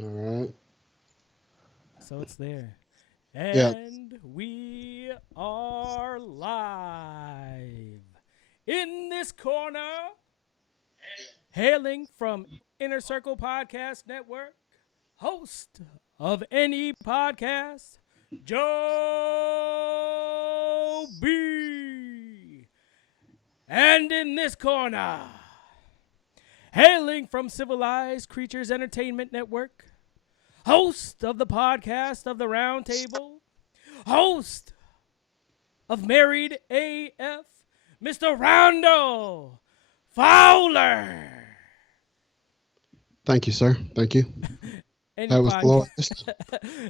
All right. So it's there. Yeah. And we are live in this corner, hailing from Inner Circle Podcast Network, host of any podcast, Joby. And in this corner, hailing from Civilized Creatures Entertainment Network, host of the podcast of the Round Table, host of Married AF, Mr. Randall Fowler. Thank you, sir. Thank you. Any That was podcast, glorious.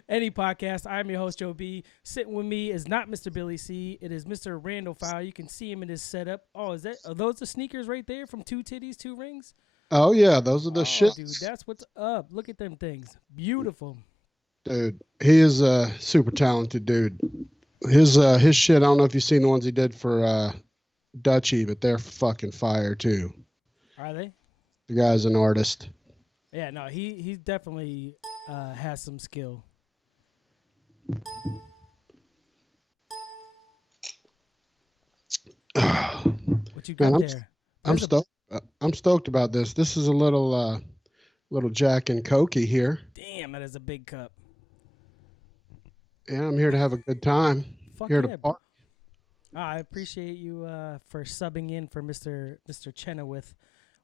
any podcast. I'm your host Joe B. Sitting with me is not Mr. Billy C. It is Mr. Randall Fowler. You can see him in his setup. Oh, are those the sneakers right there from Two Titties, Two Rings? Oh yeah, those are the Oh, dude, shits, that's what's up. Look at them things. Beautiful. dude. He is a super talented dude. His shit. I don't know if you've seen the ones he did for Dutchy, but they're fucking fire too. Are they? The guy's an artist. Yeah, no, he definitely has some skill. What you Man, got there? I'm There's a stoked. I'm stoked about this. This is a little Jack and Cokey here. damn. That is a big cup. Yeah, I'm here to have a good time. Fuck Here to yeah. party. I appreciate you for subbing in for Mr. Chenoweth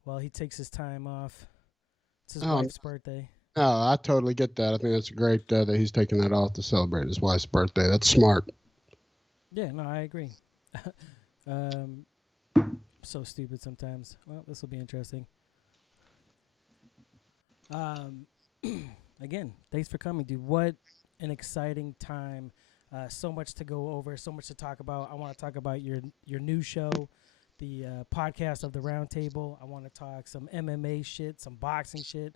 while he takes his time off. It's his Oh wife's birthday. no, I totally get that. I think that's great that he's taking that off to celebrate his wife's birthday. That's smart. Yeah, no, I agree. um, so stupid sometimes. Well, this will be interesting. Um, again, thanks for coming, dude. What an exciting time. So much to go over, so much to talk about. I want to talk about your new show, the podcast of the Round Table. I want to talk some MMA shit, some boxing shit.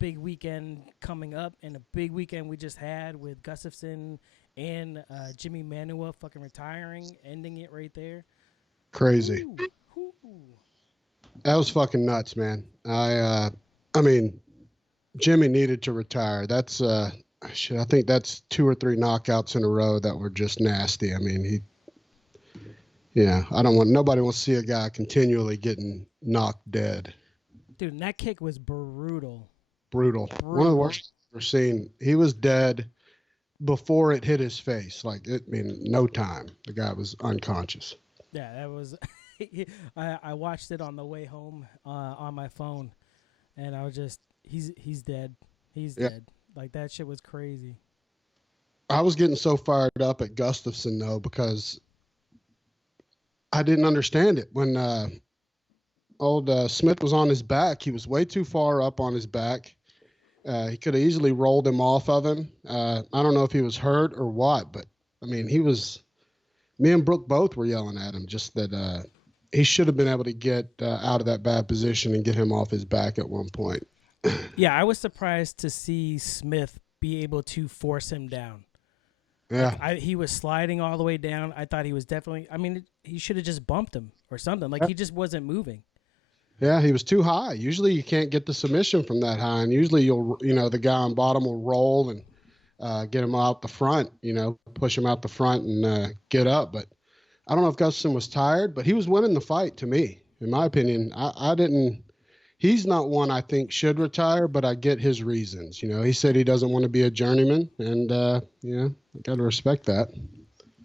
Big weekend coming up, and a big weekend we just had with Gustafson and Jimmy Manua fucking retiring, ending it right there. Crazy. Whoo, whoo. That was fucking nuts, man. I mean, Jimmy needed to retire. That's shit. I think that's two or three knockouts in a row that were just nasty. I mean, yeah. I don't want nobody wants to see a guy continually getting knocked dead. Dude, and that kick was brutal. Brutal. One of the Brutal. worst I've ever seen. He was dead before it hit his face. Like it, I mean, no time. The guy was unconscious. Yeah, that was. I watched it on the way home on my phone, and I was just he's dead. He's Yeah. dead. Like that shit was crazy. I was getting so fired up at Gustafson though because I didn't understand it when old Smith was on his back. He was way too far up on his back. He could have easily rolled him off of him. I don't know if he was hurt or what, but I mean, he was. Me and Brooke both were yelling at him just that he should have been able to get out of that bad position and get him off his back at one point. Yeah, I was surprised to see Smith be able to force him down. Yeah, He was sliding all the way down. I thought he was definitely. I mean, he should have just bumped him or something. Like he just wasn't moving. yeah, he was too high. Usually you can't get the submission from that high, and usually the guy on bottom will roll and get him out the front, push him out the front and get up. But I don't know if Gustafson was tired, but he was winning the fight to me. In my opinion, I didn't. He's not one I think should retire, but I get his reasons. He said he doesn't want to be a journeyman, and I got to respect that.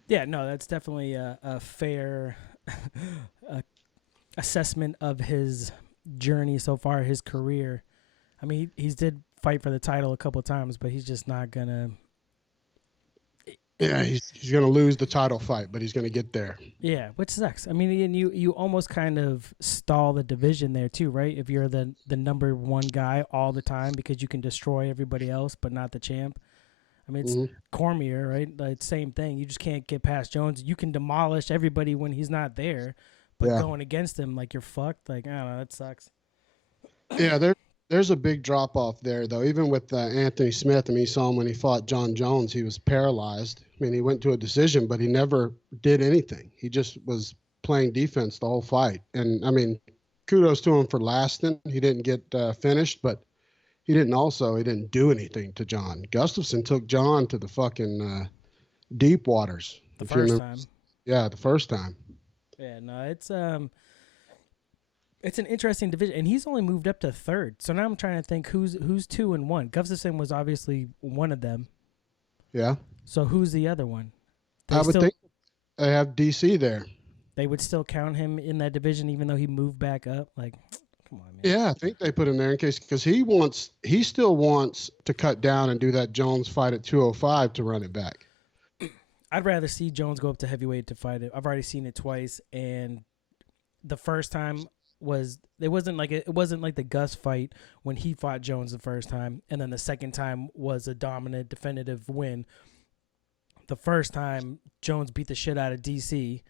Yeah, no, that's definitely a fair uh, assessment of his journey so far, his career. I mean, he's did fight for the title a couple times, but he's just not gonna. Yeah, he's going to lose the title fight, but he's going to get there. Yeah, which sucks. I mean, and you almost kind of stall the division there too, right? If you're the number one guy all the time because you can destroy everybody else, but not the champ. I mean, it's Cormier, right? Like same thing. You just can't get past Jones. You can demolish everybody when he's not there, but Yeah. going against him, like you're fucked. Like I don't know, that sucks. Yeah, there's a big drop off there though. Even with Anthony Smith, I mean, you saw him when he fought John Jones. He was paralyzed. I mean, he went to a decision, but he never did anything. He just was playing defense the whole fight. And I mean, kudos to him for lasting. He didn't get finished, but he didn't do anything to John. Gustafson took John to the fucking deep waters. The If you first remember, time. yeah, the first time. Yeah, no, it's an interesting division, and he's only moved up to third. So now I'm trying to think who's 2-1. Gustafson was obviously one of them. Yeah, So who's the other one? I They would still think they have DC there. they would still count him in that division even though he moved back up. Like, come on, man. Yeah, I think they put him there in case because he still wants to cut down and do that Jones fight at 205 to run it back. I'd rather see Jones go up to heavyweight to fight it. I've already seen it twice, and the first time it wasn't like the Gus fight when he fought Jones the first time, and then the second time was a dominant, definitive win. The first time Jones beat the shit out of DC.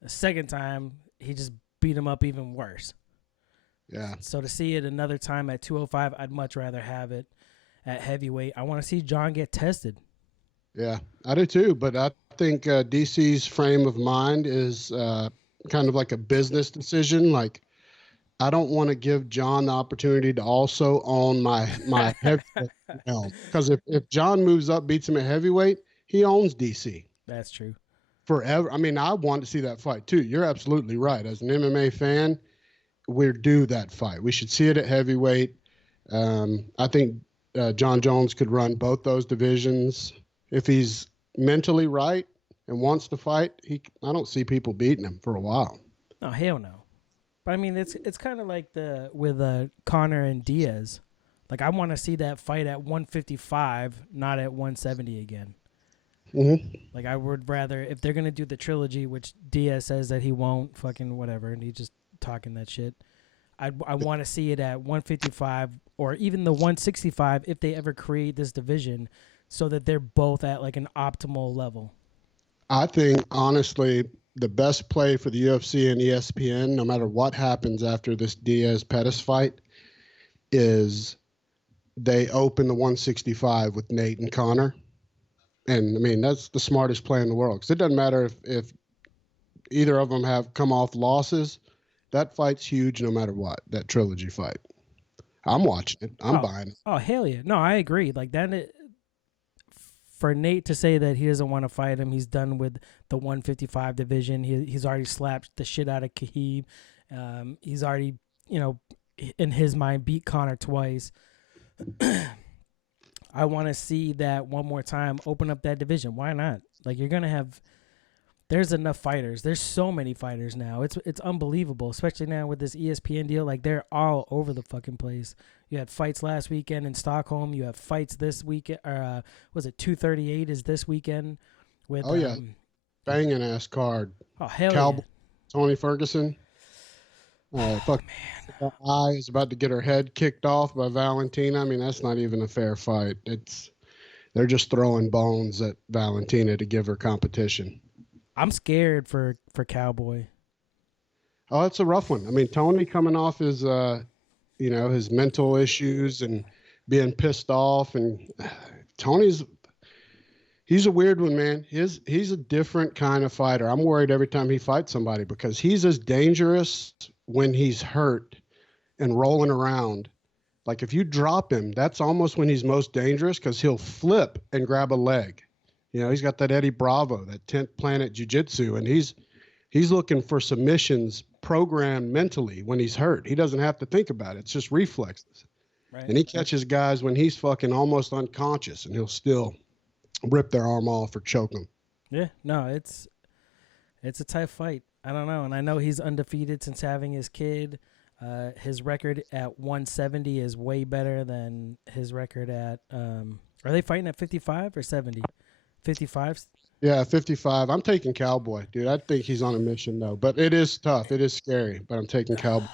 The second time he just beat him up even worse. Yeah, So to see it another time at 205, I'd much rather have it at heavyweight. I want to see John get tested. yeah, I do too. But I think DC's frame of mind is kind of like a business decision. Like I don't want to give John the opportunity to also own my heavyweight realm because if John moves up, beats him at heavyweight, he owns DC That's true. forever. I mean, I want to see that fight too. You're absolutely right. As an MMA fan, we're due that fight. We should see it at heavyweight. I think John Jones could run both those divisions if he's mentally right and wants to fight. I don't see people beating him for a while. No, hell no. But I mean, it's kind of like the with Connor and Diaz. Like I want to see that fight at 155, not at 170 again. Mm-hmm. Like I would rather if they're gonna do the trilogy, which Diaz says that he won't, fucking whatever, and he's just talking that shit. I want to see it at 155 or even the 165 if they ever create this division, so that they're both at like an optimal level. I think honestly, the best play for the UFC and ESPN, no matter what happens after this Diaz Pettis fight, is they open the 165 with Nate and Connor. And I mean, that's the smartest play in the world because it doesn't matter if either of them have come off losses. That fight's huge no matter what, that trilogy fight. I'm watching it. I'm buying it. Oh hell yeah! No, I agree. Like that. For Nate to say that he doesn't want to fight him, he's done with the 155 division. He's already slapped the shit out of Khabib. He's already, in his mind, beat Connor twice. I want to see that one more time. Open up that division. Why not? Like you're gonna have. There's enough fighters. There's so many fighters now. It's unbelievable, especially now with this ESPN deal. Like they're all over the fucking place. You had fights last weekend in Stockholm. You have fights this weekend. Or was it 238 is this weekend? With Banging ass card. Oh hell Cowboy, yeah. Tony Ferguson. Fuck. Man. I is about to get her head kicked off by Valentina. I mean, that's not even a fair fight. They're just throwing bones at Valentina to give her competition. I'm scared for Cowboy. Oh, it's a rough one. I mean, Tony coming off his his mental issues and being pissed off, and he's a weird one, man. He's a different kind of fighter. I'm worried every time he fights somebody because he's as dangerous when he's hurt and rolling around. Like if you drop him, that's almost when he's most dangerous because he'll flip and grab a leg. He's got that Eddie Bravo, that 10th Planet Jiu-Jitsu, and he's looking for submissions programmed mentally when he's hurt. He doesn't have to think about it. It's just reflexes. Right. And he catches guys when he's fucking almost unconscious, and he'll still rip their arm off or choke them. Yeah, no, it's a tough fight. I don't know, and I know he's undefeated since having his kid. His record at 170 is way better than his record at are they fighting at 55 or 70? 55? Yeah, 55. I'm taking Cowboy, dude. I think he's on a mission, though. But it is tough. It is scary, but I'm taking Cowboy.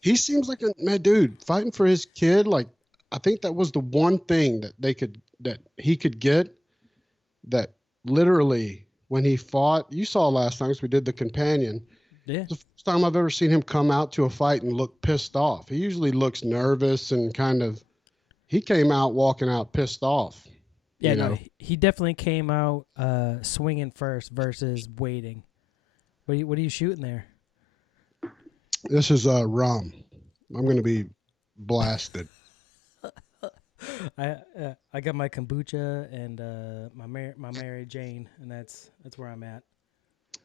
He seems like a man, dude, fighting for his kid. Like, I think that was the one thing that he could get that literally when he fought, you saw last time, because we did the companion. Yeah. It's the first time I've ever seen him come out to a fight and look pissed off. He usually looks nervous and he came out walking out pissed off. Yeah, no, he definitely came out swinging first versus waiting. What are you shooting there? This is rum. I'm going to be blasted. I got my kombucha and my Mary Jane, and that's where I'm at.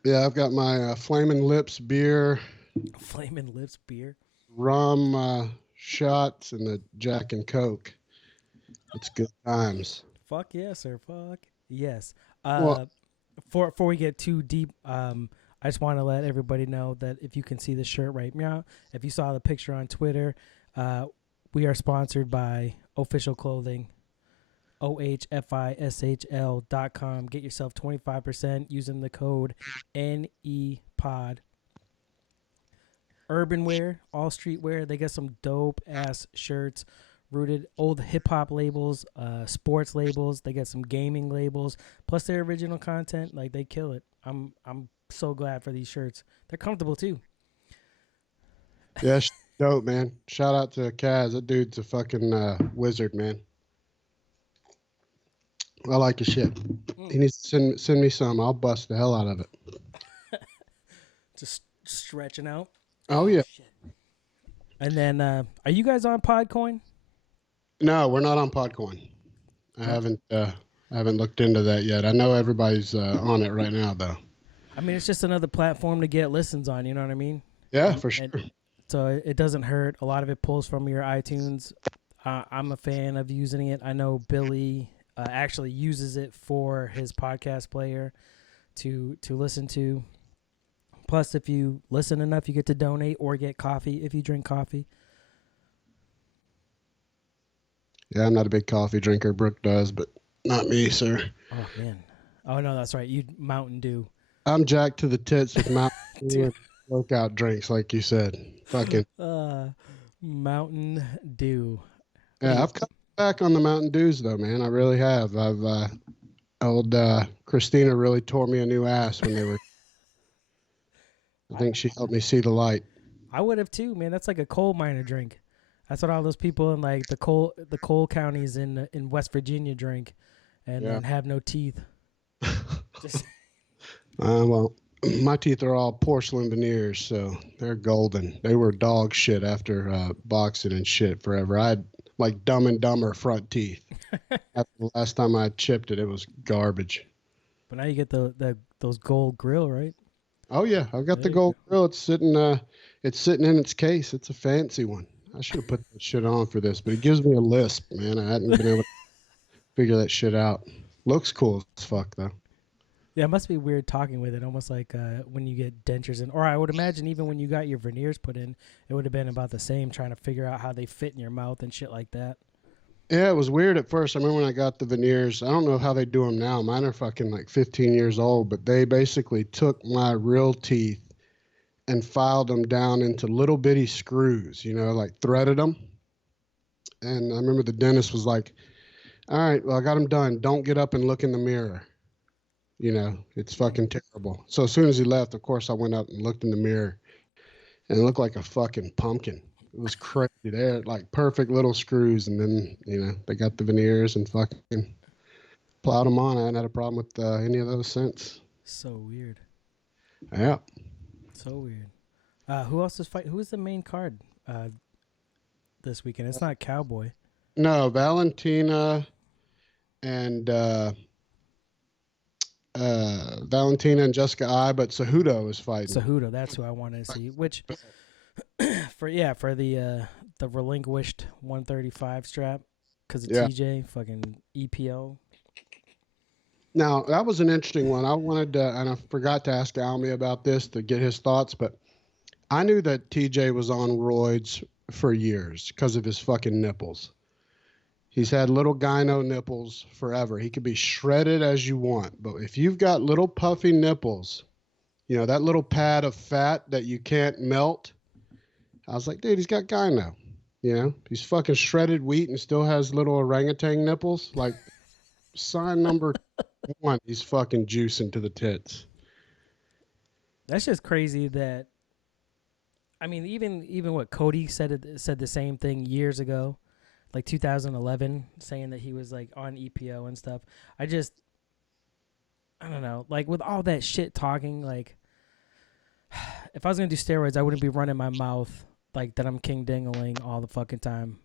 Yeah, I've got my Flamin' Lips beer, Flamin' Lips beer. rum shots, and the Jack and Coke. It's good times. Fuck yes, sir. Fuck yes. Well, Before we get too deep, I just want to let everybody know that if you can see the shirt right now, if you saw the picture on Twitter, uh, we are sponsored by Official Clothing, ohfishl.com. Get yourself 25% using the code NEPOD. Urban wear, all streetwear. They got some dope ass shirts, rooted old hip hop labels, sports labels. They got some gaming labels, plus their original content. Like they kill it. I'm so glad for these shirts. They're comfortable too. yeah, dope, man. Shout out to Kaz. That dude's a fucking wizard, man. I like his shit. Mm. He needs to send me some. I'll bust the hell out of it. Just stretching out. Oh Oh yeah. shit. And then, are you guys on Podcoin? No, we're not on Podcoin. I No. haven't I haven't looked into that yet. I know everybody's on it right now though. I mean, it's just another platform to get listens on. You know what I mean? Yeah, And for sure. and so it doesn't hurt. A lot of it pulls from your iTunes. I'm a fan of using it. I know Billy actually uses it for his podcast player to listen to. Plus, if you listen enough, you get to donate or get coffee if you drink coffee. Yeah, I'm not a big coffee drinker. Brooke does, but not me, sir. Oh man. Oh no, that's right. You Mountain Dew, I'm jacked to the tits with Mountain Dew dude. and workout drinks, like you said. Fucking Uh, Mountain Dew. yeah, Hey, I've cut back on the Mountain Dews though, man. I really have. I've old Christina really tore me a new ass when they were. I I think she helped me see the light. I would have too, man. That's like a coal miner drink. That's what all those people in like the coal counties in West Virginia drink, and Yeah. then have no teeth. Just Well, my teeth are all porcelain veneers, so they're golden. They were dog shit after boxing and shit forever. I had like Dumb and Dumber front teeth. After the last time I chipped it, it was garbage. but now you get the those gold grill, right? Oh yeah, I've got the There you gold go. grill. It's sitting in its case. It's a fancy one. I should have put that shit on for this, but it gives me a lisp, man. I hadn't been able to figure that shit out. Looks cool as fuck though. Yeah, it must be weird talking with it, almost like when you get dentures in. Or I would imagine even when you got your veneers put in, it would have been about the same, trying to figure out how they fit in your mouth and shit like that. Yeah, it was weird at first. I remember when I got the veneers. I don't know how they do them now. Mine are fucking like 15 years old, but they basically took my real teeth and filed them down into little bitty screws, like threaded them. And I remember the dentist was like, "All right, well, I got them done. Don't get up and look in the mirror. It's Hmm. fucking terrible." So as soon as he left, of course, I went up and looked in the mirror and it looked like a fucking pumpkin. It was crazy. They're like perfect little screws. And then, they got the veneers and fucking plowed them on. I hadn't had a problem with any of those since. So weird. Yeah. So weird. Who else is fight? Who is the main card this weekend? It's not Cowboy. No, Valentina and Valentina and Jessica I, but Cejudo is fighting. Cejudo. That's who I wanted to see. Which for the relinquished 135 strap because of Yeah. TJ fucking EPO. Now that was an interesting one. I wanted to, and I forgot to ask Almy about this to get his thoughts, but I knew that TJ was on roids for years because of his fucking nipples. He's had little gyno nipples forever. He could be shredded as you want, but if you've got little puffy nipples, that little pad of fat that you can't melt. I was like, dude, he's got gyno. He's fucking shredded wheat and still has little orangutan nipples. Like, sign number one, he's fucking juicing to the tits. That's just crazy. That I mean, even what Cody said the same thing years ago, like 2011, saying that he was like on EPO and stuff. I don't know, like with all that shit talking, like if I was gonna do steroids, I wouldn't be running my mouth like that I'm King Dingaling all the fucking time.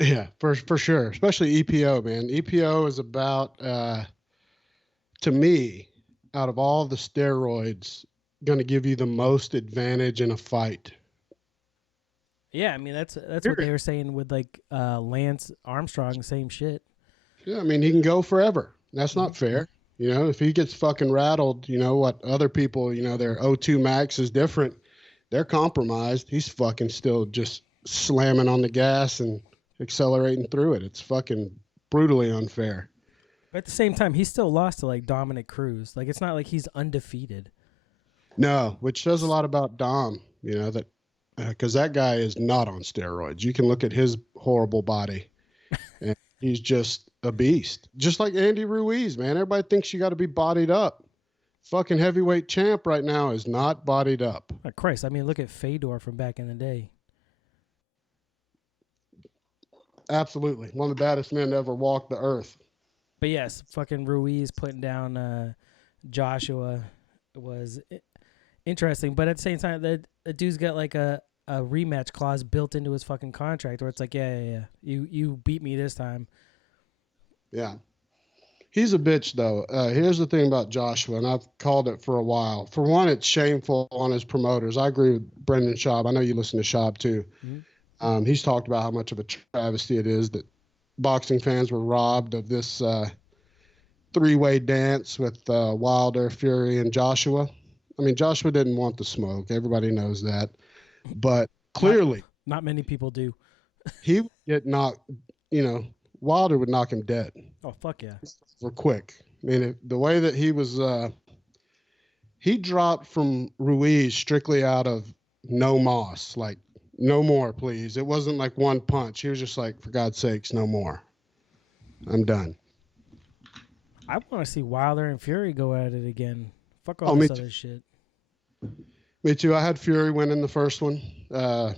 Yeah, for sure. Especially EPO, man. EPO is about to me, out of all the steroids, going to give you the most advantage in a fight. Yeah, I mean that's what Period. they were saying with like Lance Armstrong, same shit. Yeah, I mean he can go forever. That's Hmm. not fair. You know, if he gets fucking rattled, you know what other people, you know, their O2 max is different. They're compromised. He's fucking still just slamming on the gas and accelerating through it. It's fucking brutally unfair. But at the same time, he still lost to like Dominic Cruz. Like it's not like he's undefeated. No, which says a lot about Dom, you know, that because that guy is not on steroids. You can look at his horrible body and he's just a beast. Just like Andy Ruiz, man. Everybody thinks you got to be bodied up. Fucking heavyweight champ right now is not bodied up. Oh, Christ, I mean look at Fedor from back in the day. Absolutely. One of the baddest men to ever walk the earth. But yes, fucking Ruiz putting down Joshua was interesting. But at the same time, the dude's got like a rematch clause built into his fucking contract where it's like, yeah. You beat me this time. Yeah. He's a bitch, though. Here's the thing about Joshua, and I've called it for a while. For one, it's shameful on his promoters. I agree with Brendan Schaub. I know you listen to Schaub, too. Mm-hmm. He's talked about how much of a travesty it is that boxing fans were robbed of this three-way dance with Wilder, Fury, and Joshua. I mean, Joshua didn't want the smoke. Everybody knows that. But Not clearly, not many people do. he would get knocked, you know, Wilder would knock him dead Oh fuck yeah. for quick. I mean, the way that he dropped from Ruiz strictly out of no moss, like, no more, please. It wasn't like one punch. He was just like, for God's sakes, no more. I'm done. I want to see Wilder and Fury go at it again. Fuck all Oh, this other shit. Me too. I had Fury win in the first one. I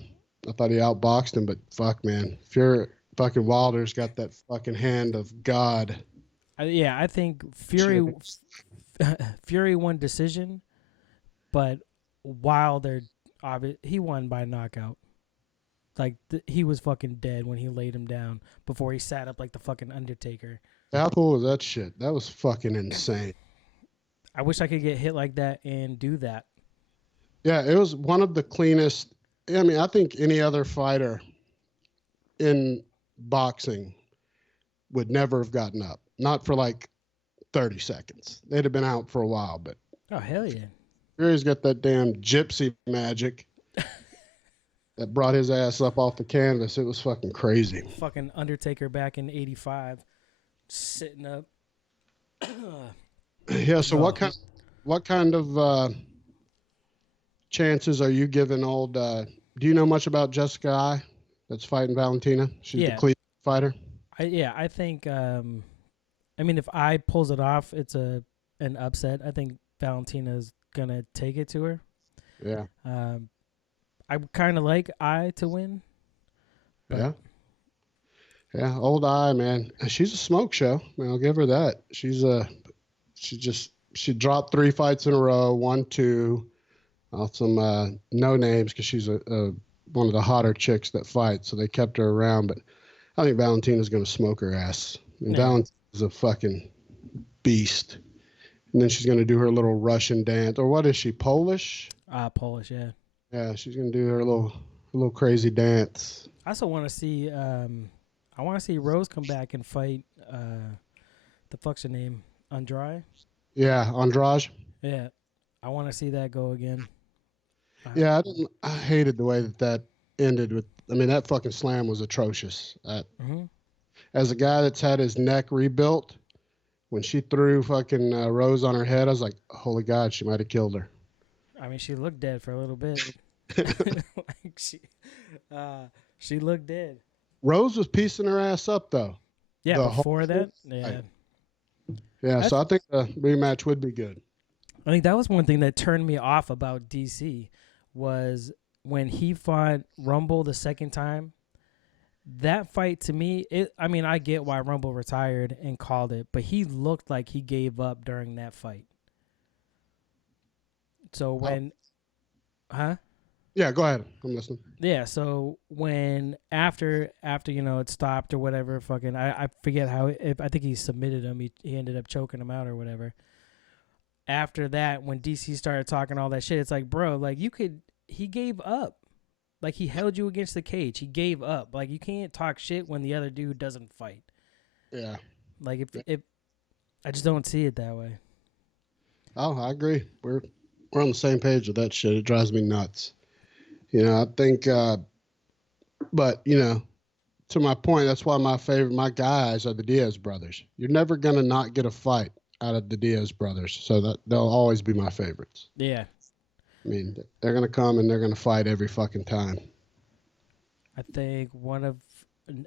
thought he outboxed him, but fuck, man. Fury, fucking Wilder's got that fucking hand of God. I think Fury Fury won decision, but Wilder he won by knockout. Like he was fucking dead when he laid him down before he sat up like the fucking Undertaker. How cool was that shit? That was fucking insane. I wish I could get hit like that and do that. Yeah, it was one of the cleanest. I mean, I think any other fighter in boxing would never have gotten up. Not for like 30 seconds. They'd have been out for a while, but Oh hell yeah! Fury's got that damn gypsy magic that brought his ass up off the canvas. It was fucking crazy. Fucking Undertaker back in '85, sitting up. Yeah, so No. what kind of chances are you giving old do you know much about Jessica I that's fighting Valentina? She's the Yeah, Cleveland fighter. I think. I mean, if I pulls it off, it's an upset. I think Valentina's gonna take it to her. Yeah. I kind of like I to win. But Yeah. Yeah, old I, man. She's a smoke show. I mean, I'll give her that. She dropped 3 fights in a row, 1-2. Some no names because she's a one of the hotter chicks that fight, so they kept her around. But I think Valentina's going to smoke her ass. And Yeah. Valentina's a fucking beast. And then she's going to do her little Russian dance, or what is she? Polish? Polish, yeah. Yeah, she's going to do her little crazy dance. I also want to see. I want to see Rose come back and fight. The fuck's her name? Andrade. Yeah, Andrade. Yeah, I want to see that go again. Yeah, I hated the way that ended with. I mean, that fucking slam was atrocious. Mm-hmm. As a guy that's had his neck rebuilt, when she threw fucking Rose on her head, I was like, holy God, she might have killed her. I mean, she looked dead for a little bit. Like she looked dead. Rose was piecing her ass up, though. Yeah, The before whole that, thing. yeah. Yeah, so I think the rematch would be good. I think that was one thing that turned me off about DC was when he fought Rumble the second time. That fight to me, I mean, I get why Rumble retired and called it, but he looked like he gave up during that fight. So when, huh? Yeah, go ahead. I'm listening. Yeah, so when after it stopped or whatever, fucking I forget how if I think he submitted him, he ended up choking him out or whatever. After that, when DC started talking all that shit, it's like, bro, like he gave up. Like he held you against the cage. He gave up. Like you can't talk shit when the other dude doesn't fight. Yeah. Like if I just don't see it that way. Oh, I agree. We're on the same page with that shit. It drives me nuts. I think, but to my point, that's why my guys are the Diaz brothers. You're never gonna not get a fight out of the Diaz brothers, so that they'll always be my favorites. Yeah, I mean, they're gonna come and they're gonna fight every fucking time. I think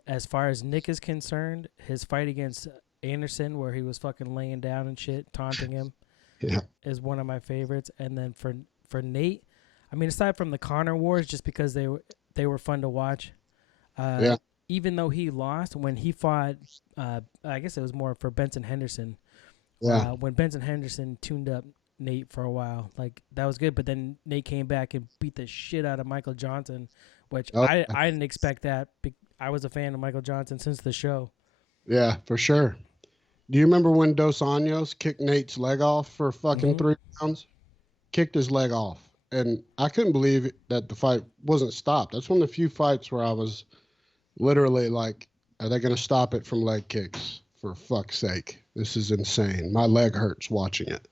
as far as Nick is concerned, his fight against Anderson, where he was fucking laying down and shit, taunting him, Yeah, is one of my favorites. And then for Nate, I mean, aside from the Connor wars, just because they were fun to watch. Uh, yeah, Even though he lost when he fought, I guess it was more for Benson Henderson. yeah. When Benson Henderson tuned up Nate for a while, like that was good. But then Nate came back and beat the shit out of Michael Johnson, which Oh, I didn't expect that. I was a fan of Michael Johnson since the show. yeah, for sure. Do you remember when Dos Anjos kicked Nate's leg off for fucking Hmm 3 rounds? Kicked his leg off, and I couldn't believe that the fight wasn't stopped. That's one of the few fights where I was literally like, are they going to stop it from leg kicks? For fuck's sake. This is insane. My leg hurts watching it.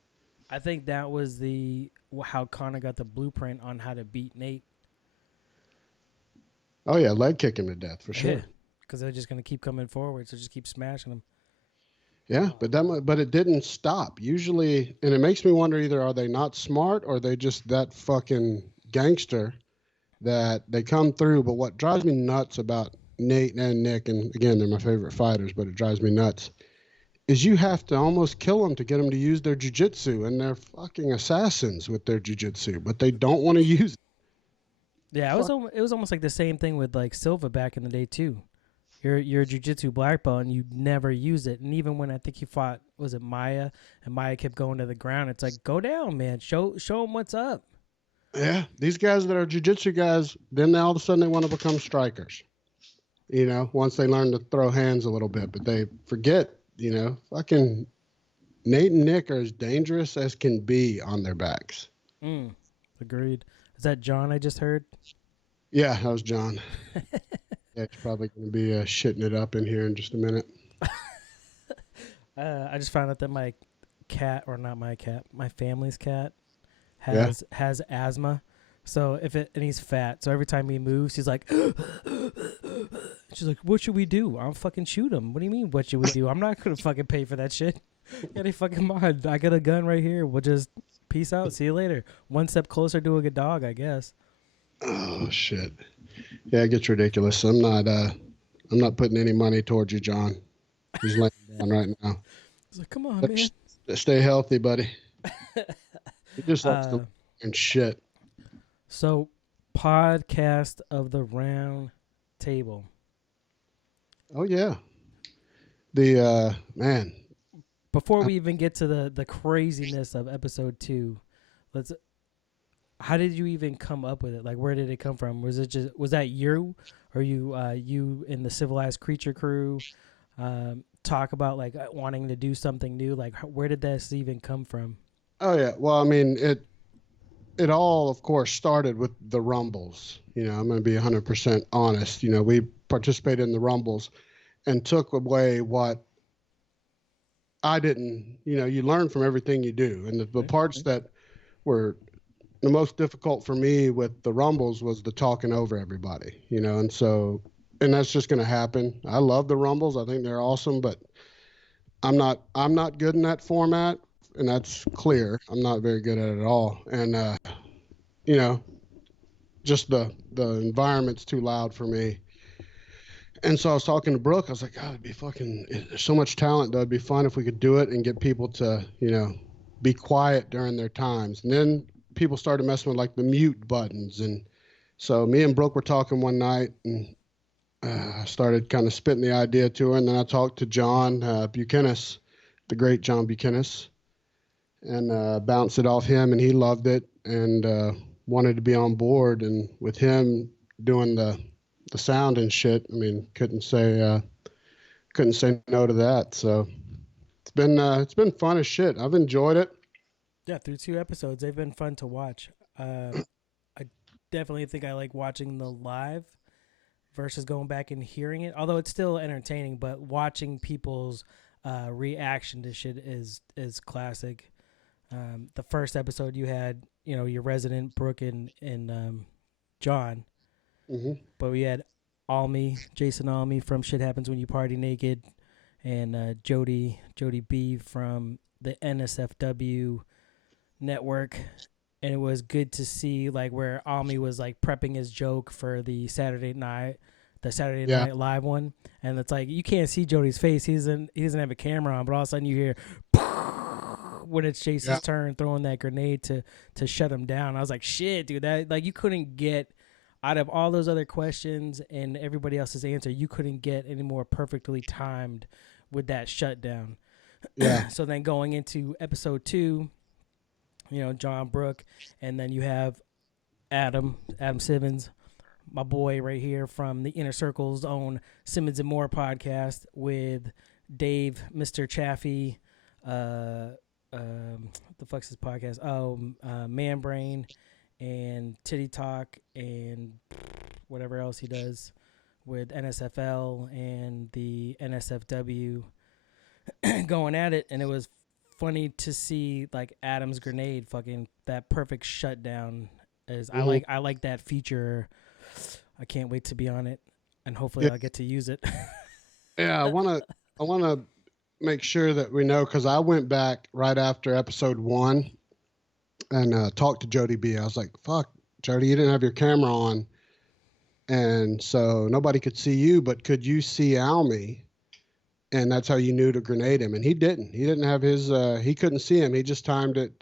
I think that was the how Connor got the blueprint on how to beat Nate. Oh, yeah, leg kick him to death for Yeah, sure. because they're just gonna keep coming forward, so just keep smashing them. Yeah, but it didn't stop. Usually, and it makes me wonder either are they not smart or they just that fucking gangster that they come through. But what drives me nuts about Nate and Nick, and again, they're my favorite fighters, but it drives me nuts, is you have to almost kill them to get them to use their jujitsu, and they're fucking assassins with their jujitsu, but they don't want to use it. Yeah, Fuck. it was almost like the same thing with like Silva back in the day too. You're a jujitsu black belt and you never use it. And even when I think he fought, was it Maya, and Maya kept going to the ground, it's like go down, man. Show him what's up. Yeah, these guys that are jujitsu guys, then all of a sudden they want to become strikers. Once they learn to throw hands a little bit, but they forget. Fucking Nate and Nick are as dangerous as can be on their backs. Mm, agreed. Is that John I just heard? Yeah, that was John. Yeah, he's probably going to be shitting it up in here in just a minute. I just found out that my cat, or not my cat, my family's cat Yeah. has asthma. So and he's fat. So every time he moves, he's like, she's like, "What should we do? I'll fucking shoot him." What do you mean? What should we do? I'm not gonna fucking pay for that shit. Any fucking mod. I got a gun right here. We'll just peace out. See you later. One step closer to a good dog, I guess. Oh shit. Yeah, it gets ridiculous. I'm not putting any money towards you, John. He's laying down right now. He's like, "Come on, man." Stay healthy, buddy. He just likes to Uh, and shit. so podcast of the round table. Oh yeah. The man. Before we even get to the craziness of episode 2, let's how did you even come up with it? Like, where did it come from? Was that you, or you in the civilized creature crew, talk about like wanting to do something new? Like, where did this even come from? Oh yeah. Well, I mean, it all, of course, started with the Rumbles. I'm going to be 100% honest. We participated in the Rumbles and took away what I didn't. You learn from everything you do, and the Right? parts that were the most difficult for me with the Rumbles was the talking over everybody. And that's just going to happen. I love the Rumbles. I think they're awesome, but I'm not good in that format, and that's clear. I'm not very good at it at all. And you know, just the environment's too loud for me. And so I was talking to Brooke. I was like, God, it'd be fucking. There's so much talent. Though it'd be fun if we could do it and get people to, be quiet during their times. And then people started messing with like the mute buttons. And so me and Brooke were talking one night, and I started kind of spitting the idea to her. And then I talked to John Buchanan, the great John Buchanan, and bounced it off him, and he loved it. And wanted to be on board, and with him doing the sound and shit, I mean, couldn't say no to that. So it's been fun as shit. I've enjoyed it. Yeah, through 2 episodes, they've been fun to watch. I definitely think I like watching the live versus going back and hearing it. Although it's still entertaining, but watching people's reaction to shit is classic. The first episode you had, your resident Brooke and John, Hmm. but we had Jason Almy from Shit Happens When You Party Naked, and Jody B from the NSFW network. And it was good to see like where Almy was like prepping his joke for the Saturday Yeah, Night Live one, and it's like you can't see Jody's face. He doesn't have a camera on, but all of a sudden you hear when it's yeah, Jason's turn throwing that grenade to shut him down. I was like, shit, dude, that like you couldn't get out of all those other questions and everybody else's answer, you couldn't get any more perfectly timed with that shutdown. yeah, So then going into episode 2, John Brooke, and then you have Adam Simmons, my boy right here from the Inner Circle's own Simmons and More podcast with Dave, Mr. Chaffee, what the fuck's his podcast? Oh, Man Brain and Titty Talk and whatever else he does with NSFL and the NSFW going at it, and it was funny to see like Adam's grenade, fucking that perfect shutdown. hmm I like that feature. I can't wait to be on it, and hopefully yeah, I'll get to use it. yeah. I wanna make sure that we know because I went back right after episode 1 and talked to Jody B. I was like, "Fuck, Jody, you didn't have your camera on, and so nobody could see you, but could you see Almy?" And that's how you knew to grenade him. And he didn't. He didn't have his. He couldn't see him. He just timed it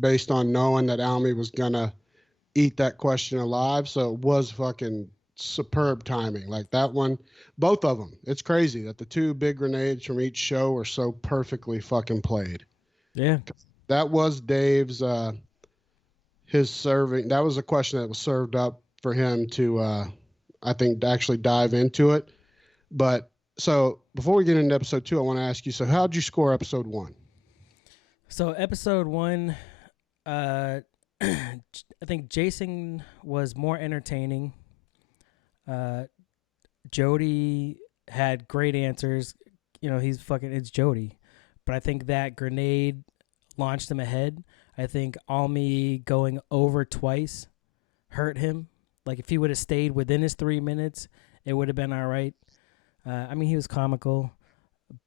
based on knowing that Almy was gonna eat that question alive. So it was fucking superb timing. Like that one, both of them. It's crazy that the two big grenades from each show are so perfectly fucking played. Yeah, That was Dave's his serving. That was a question that was served up for him to I think to actually dive into it. But so before we get into episode 2, I want to ask you. So how'd you score episode 1? so episode 1, uh I think Jason was more entertaining. uh Jody had great answers. It's Jody. But I think that grenade launched him ahead. I think Almy going over twice hurt him. Like if he would have stayed within his 3 minutes, it would have been all right. I mean, he was comical.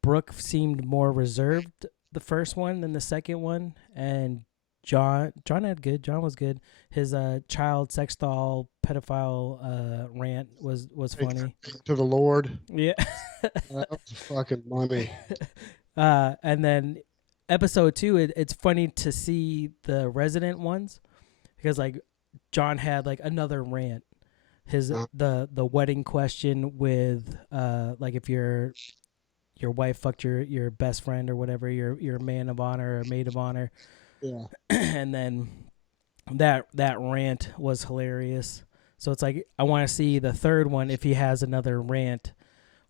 Brooke seemed more reserved the first one than the second one, and John had good. John was good. His child sex doll pedophile rant was funny. To the Lord. Yeah. That was fucking money. And then episode 2, it's funny to see the resident ones because like John had like another rant. His Uh, the wedding question with like if your wife fucked your best friend or whatever, your man of honor or maid of honor. yeah. And then that rant was hilarious. So it's like I want to see the third one if he has another rant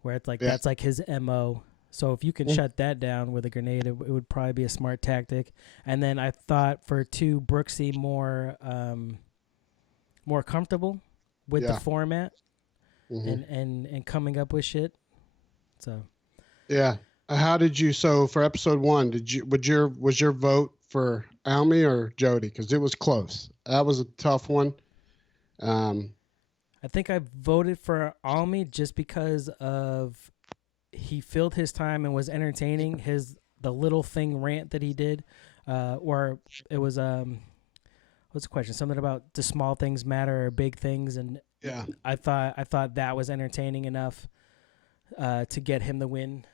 where it's like Yeah. that's like his MO. So if you can shut that down with a grenade, it would probably be a smart tactic. And then I thought for 2, Brooke seemed more comfortable with the Yeah. format Hmm. and coming up with shit. So Yeah. How did you? So for episode 1, was your vote for Almy or Jody? Because it was close. That was a tough one. Um, I think I voted for Almy just because of he filled his time and was entertaining. The little thing rant that he did, or it was what's the question? Something about the small things matter or big things, and yeah. I thought that was entertaining enough to get him the win.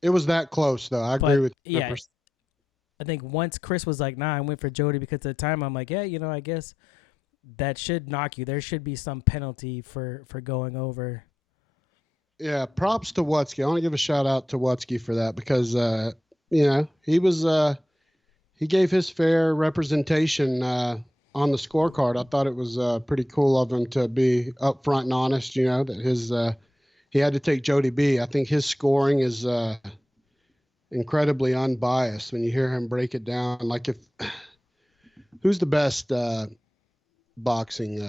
It was that close though. I agree But with you yeah, 100%. I think once Chris was like, "Nah, I went for Jody," because at the time I'm like, "Yeah, I guess that should knock you. There should be some penalty for going over." Yeah. Props to Wutsky. I want to give a shout out to Wutsky for that because he was gave his fair representation on the scorecard. I thought it was pretty cool of him to be upfront and honest. You know that his he had to take Jody B. I think his scoring is incredibly unbiased when you hear him break it down. Like, if who's the best boxing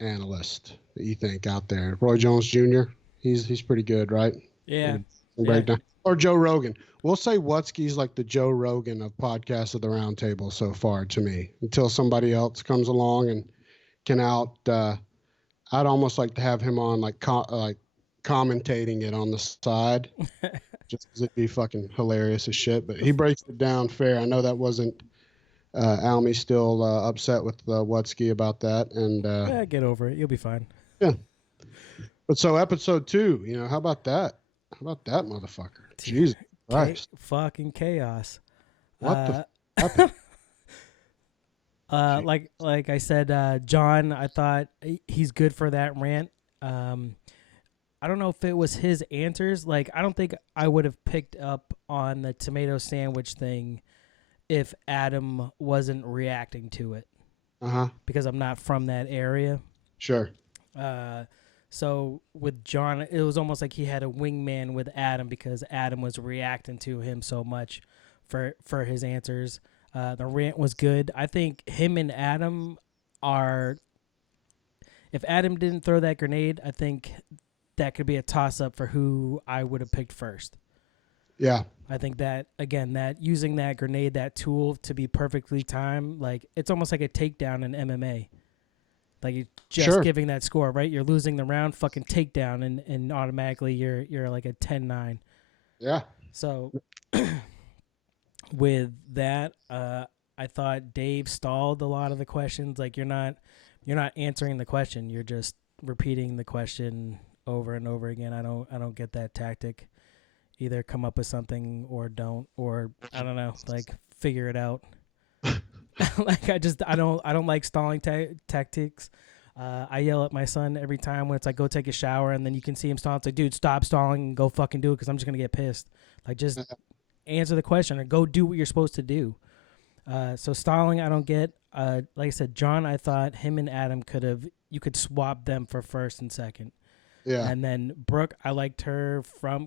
analyst that you think out there? Roy Jones Jr. He's pretty good, right? Yeah. Breakdown. Or Joe Rogan. We'll say Wutzke's like the Joe Rogan of podcasts of the round table so far to me, until somebody else comes along and can out. I'd almost like to have him on like commentating it on the side, just because it'd be fucking hilarious as shit. But he breaks it down fair. I know that wasn't Almy's still upset with Wutzke about that, and Yeah, get over it. You'll be fine. yeah. But so episode 2, how about that? How about that motherfucker? Jesus Christ! Fucking chaos. What the happened? Like I said, John, I thought he's good for that rant. I don't know if it was his answers. Like, I don't think I would have picked up on the tomato sandwich thing if Adam wasn't reacting to it. Because I'm not from that area. Sure. So with John, it was almost like he had a wingman with Adam because Adam was reacting to him so much for his answers. The rant was good. I think him and Adam are. If Adam didn't throw that grenade, I think that could be a toss-up for who I would have picked first. Yeah. I think that, again, that using that grenade, that tool to be perfectly timed, like, it's almost like a takedown in MMA. Like, you're just giving that score, right? You're losing the round, fucking takedown, and automatically you're like a 10-9. Yeah. So with that, I thought Dave stalled a lot of the questions. Like, you're not answering the question. You're just repeating the question over and over again. I don't get that tactic. Either come up with something or don't, or I don't know, like, figure it out. Like, I don't like stalling tactics. I yell at my son every time when it's like, go take a shower, and then you can see him stalling. It's like, dude, stop stalling and go fucking do it, because I'm just gonna get pissed. Like, just answer the question or go do what you're supposed to do. So stalling, I don't get. Like I said, John, I thought him and Adam you could swap them for first and second. Yeah. And then Brooke, I liked her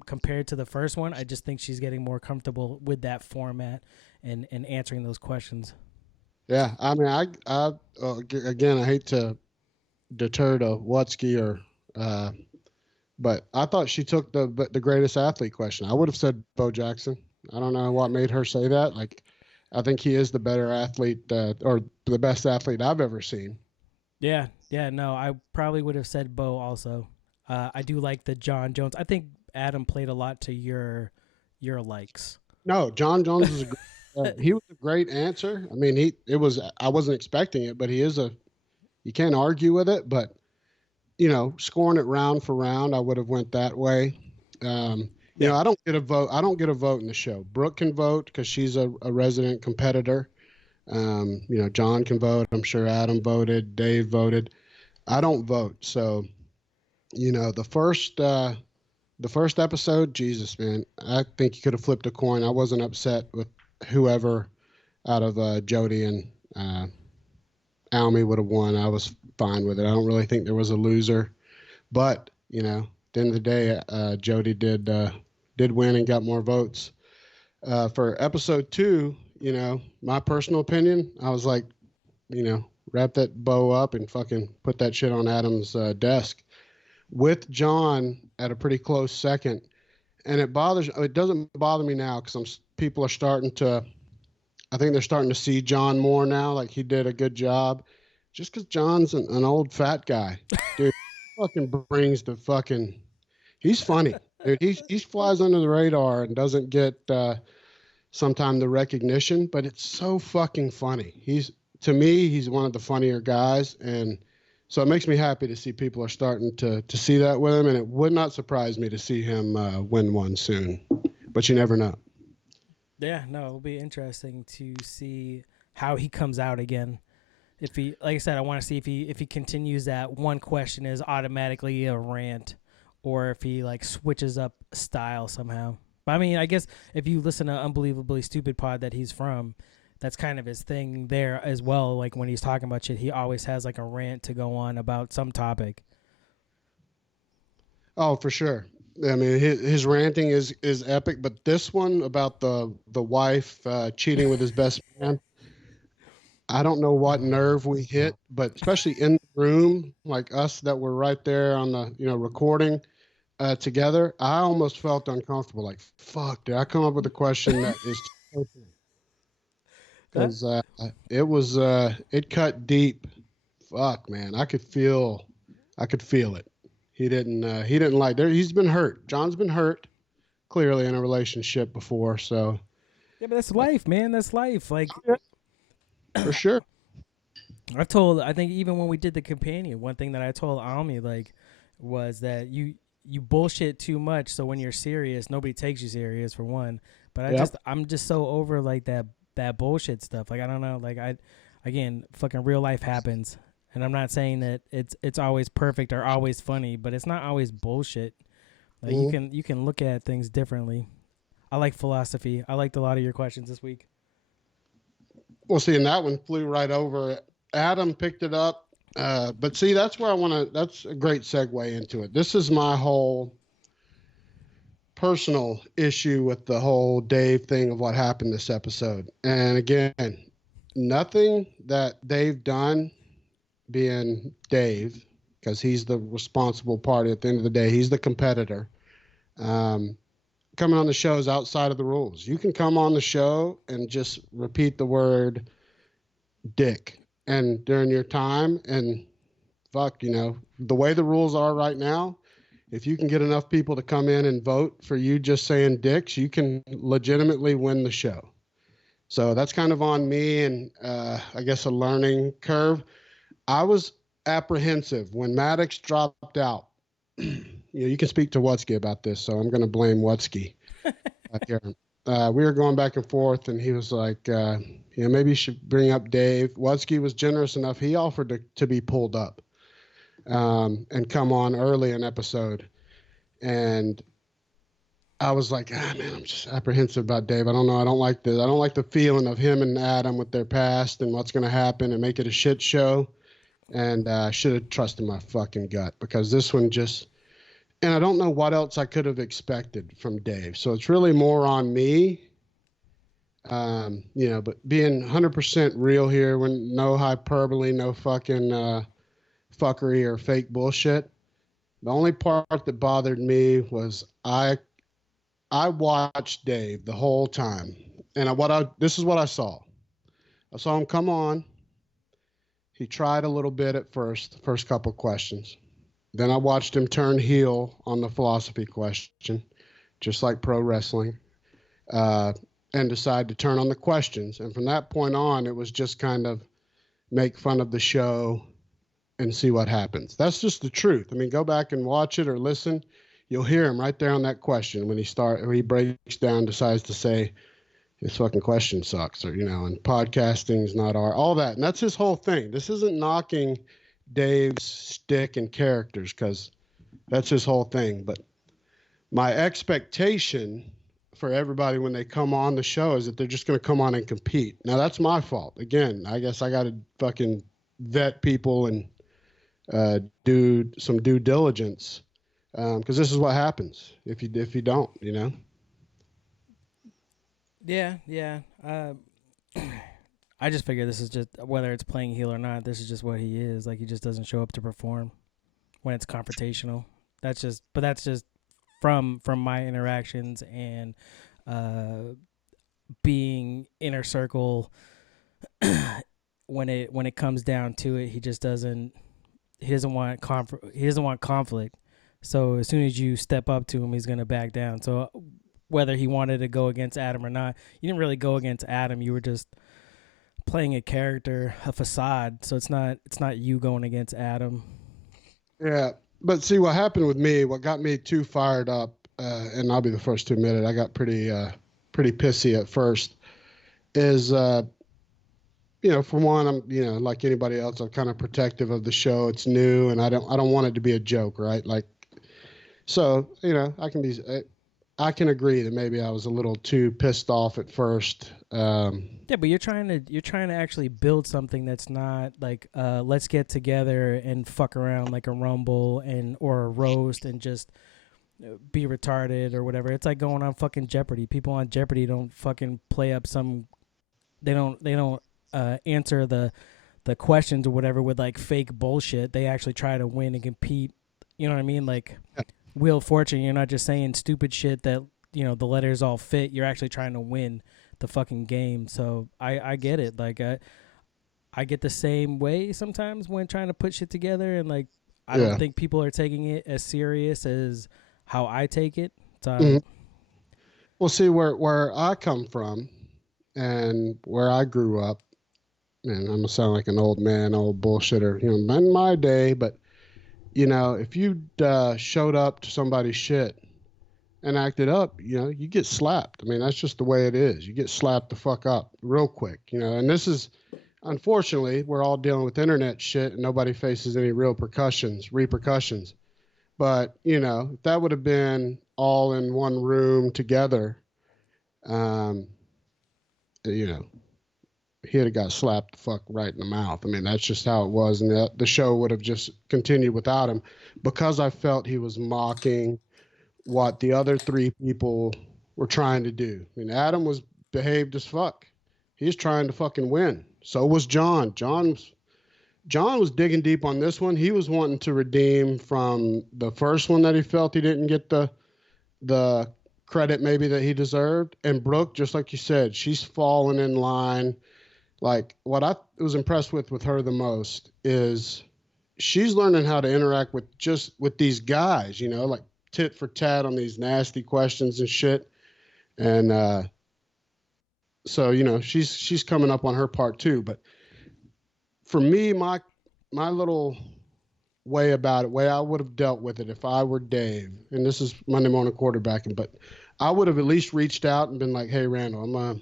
compared to the first one. I just think she's getting more comfortable with that format and answering those questions. Yeah. I mean, again, I hate to deter to Wutzke but I thought she took the greatest athlete question. I would have said Bo Jackson. I don't know what made her say that. Like, I think he is the better athlete or the best athlete I've ever seen. Yeah. No, I probably would have said Bo also. I do like the John Jones. I think Adam played a lot to your likes. No, John Jones was he was a great answer. I mean, I wasn't expecting it, but you can't argue with it. But scoring it round for round, I would have went that way. I don't get a vote. I don't get a vote in the show. Brooke can vote because she's a resident competitor. John can vote. I'm sure Adam voted. Dave voted. I don't vote. So, the first episode, Jesus, man, I think you could have flipped a coin. I wasn't upset with whoever out of Jody and Almy would have won. I was fine with it. I don't really think there was a loser. But, at the end of the day, Jody did win and got more votes. For episode 2, my personal opinion, I was like, wrap that bow up and fucking put that shit on Adam's desk. With John at a pretty close second. And it doesn't bother me now because people are starting to, I think they're starting to see John more now. Like, he did a good job. Just because John's an old fat guy. Dude, he fucking brings the fucking, he's funny. Dude, he flies under the radar and doesn't get sometimes the recognition, but it's so fucking funny. To me, he's one of the funnier guys. And so it makes me happy to see people are starting to see that with him, and it would not surprise me to see him win one soon. But you never know. Yeah, no, it'll be interesting to see how he comes out again. If he, like I said, I want to see if he continues that one question is automatically a rant, or if he like switches up style somehow. But I mean, I guess if you listen to Unbelievably Stupid Pod that he's from, that's kind of his thing there as well. Like when he's talking about shit, he always has like a rant to go on about some topic. Oh, for sure. I mean, his ranting is epic, but this one about the wife cheating with his best man, I don't know what nerve we hit, but especially in the room, like us that were right there on the recording together, I almost felt uncomfortable. Like, fuck, did I come up with a question that is Huh? because it cut deep. Fuck, man, I could feel it. He didn't like there. He's been hurt. John's been hurt clearly in a relationship before, so Yeah, but that's life, man. That's life. Like for sure. I think even when we did the companion, one thing that I told Ami like was that you bullshit too much. So when you're serious, nobody takes you serious for one. But Yep. I'm just so over like that bullshit stuff. Like I don't know. Like again, fucking real life happens, and I'm not saying that it's always perfect or always funny, but it's not always bullshit. Like Mhm. you can look at things differently. I like philosophy. I liked a lot of your questions this week. Well, see, and that one flew right over it. Adam picked it up, but see, that's where I want to. That's a great segue into it. This is my whole personal issue with the whole Dave thing of what happened this episode. And again, nothing that they've done, being Dave, because he's the responsible party at the end of the day, he's the competitor. Um, Coming on the show is outside of the rules. You can come on the show and just repeat the word dick and during your time and fuck, the way the rules are right now, if you can get enough people to come in and vote for you just saying dicks, you can legitimately win the show. So that's kind of on me and I guess a learning curve. I was apprehensive when Maddox dropped out. You can speak to Wutsky about this, so I'm going to blame Wutsky here. We were going back and forth, and he was like, maybe you should bring up Dave. Wutsky was generous enough. He offered to be pulled up and come on early in episode. And I was like, man, I'm just apprehensive about Dave. I don't know. I don't like the feeling of him and Adam with their past and what's going to happen and make it a shit show. And I should have trusted my fucking gut because this one just, and I don't know what else I could have expected from Dave. So it's really more on me. But being 100% real here, when no hyperbole, no fucking fuckery or fake bullshit. The only part that bothered me was I watched Dave the whole time, and this is what I saw. I saw him come on. He tried a little bit at first couple questions. Then I watched him turn heel on the philosophy question, just like pro wrestling, uh, and decide to turn on the questions. And from that point on, it was just kind of make fun of the show and see what happens. That's just the truth. I mean, go back and watch it or listen. You'll hear him right there on that question when he breaks down, decides to say his fucking question sucks, or and podcasting's not all that, and that's his whole thing. This isn't knocking Dave's stick and characters because that's his whole thing. But my expectation for everybody when they come on the show is that they're just going to come on and compete. Now that's my fault. Again, I guess I got to fucking vet people and do some due diligence because this is what happens if you don't. Yeah, yeah. I just figure this is just whether it's playing heel or not. This is just what he is. Like he just doesn't show up to perform when it's confrontational. That's just from my interactions and uh, being inner circle. When it comes down to it, he doesn't want he doesn't want conflict. So as soon as you step up to him, he's gonna back down. So whether he wanted to go against Adam or not, you didn't really go against Adam. You were just playing a character, a facade. So it's not you going against Adam. Yeah, but see what happened with me. What got me too fired up, and I'll be the first to admit it. I got pretty pissy at first. Is for one, I'm like anybody else, I'm kind of protective of the show. It's new, and I don't want it to be a joke, right? Like, so I can be. I can agree that maybe I was a little too pissed off at first. Yeah, but you're trying to actually build something that's not like let's get together and fuck around like a rumble and or a roast and just be retarded or whatever. It's like going on fucking Jeopardy. People on Jeopardy don't fucking play up some. They don't answer the questions or whatever with like fake bullshit. They actually try to win and compete. You know what I mean? Like Wheel of Fortune. You're not just saying stupid shit that the letters all fit. You're actually trying to win the fucking game. So I get it. Like I get the same way sometimes when trying to put shit together, and like I don't yeah. think people are taking it as serious as how I take it. So Mhm. Well, see where I come from and where I grew up, and I'm gonna sound like an old man, old bullshitter, in my day, but if you showed up to somebody's shit and acted up, you get slapped. I mean, that's just the way it is. You get slapped the fuck up real quick, and this is unfortunately we're all dealing with internet shit and nobody faces any real repercussions. But, if that would have been all in one room together, um, you know, he'd have got slapped the fuck right in the mouth. I mean, that's just how it was. And the show would have just continued without him because I felt he was mocking what the other three people were trying to do. I mean, Adam was behaved as fuck. He's trying to fucking win. So was John. John was digging deep on this one. He was wanting to redeem from the first one that he felt he didn't get the credit maybe that he deserved. And Brooke, just like you said, she's fallen in line. Like what I was impressed with her the most is she's learning how to interact with these guys, like tit for tat on these nasty questions and shit. And so she's coming up on her part too. But for me, my little way about it, way I would have dealt with it if I were Dave, and this is Monday morning quarterbacking, but I would have at least reached out and been like, "Hey, Randall,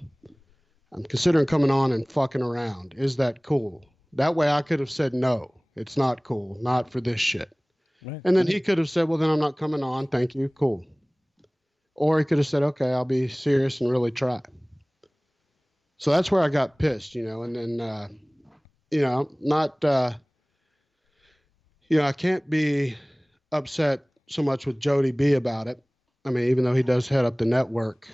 I'm considering coming on and fucking around. Is that cool?" That way, I could have said no. It's not cool, not for this shit. right. And then he could have said, "Well, then I'm not coming on. Thank you, cool." Or he could have said, "Okay, I'll be serious and really try." So that's where I got pissed, and then not. I can't be upset so much with Jody B about it. I mean, even though he does head up the network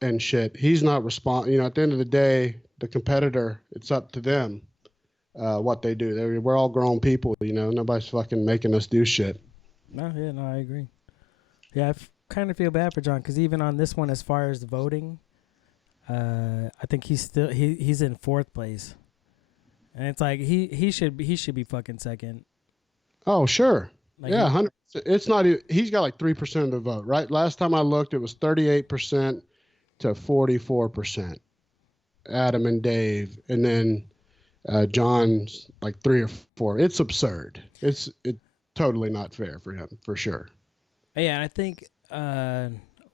and shit, he's not at the end of the day, the competitor, it's up to them what they do. We're all grown people, Nobody's fucking making us do shit. No, I agree. Yeah, kind of feel bad for John because even on this one, as far as the voting, I think he's in fourth place, and it's like he should be fucking second. Oh, sure. Like Yeah, 100%. It's not even, he's got like 3% of the vote, right? Last time I looked, it was 38% to 44%. Adam and Dave, and then John's like 3 or 4. It's absurd. It's totally not fair for him, for sure. yeah, and I think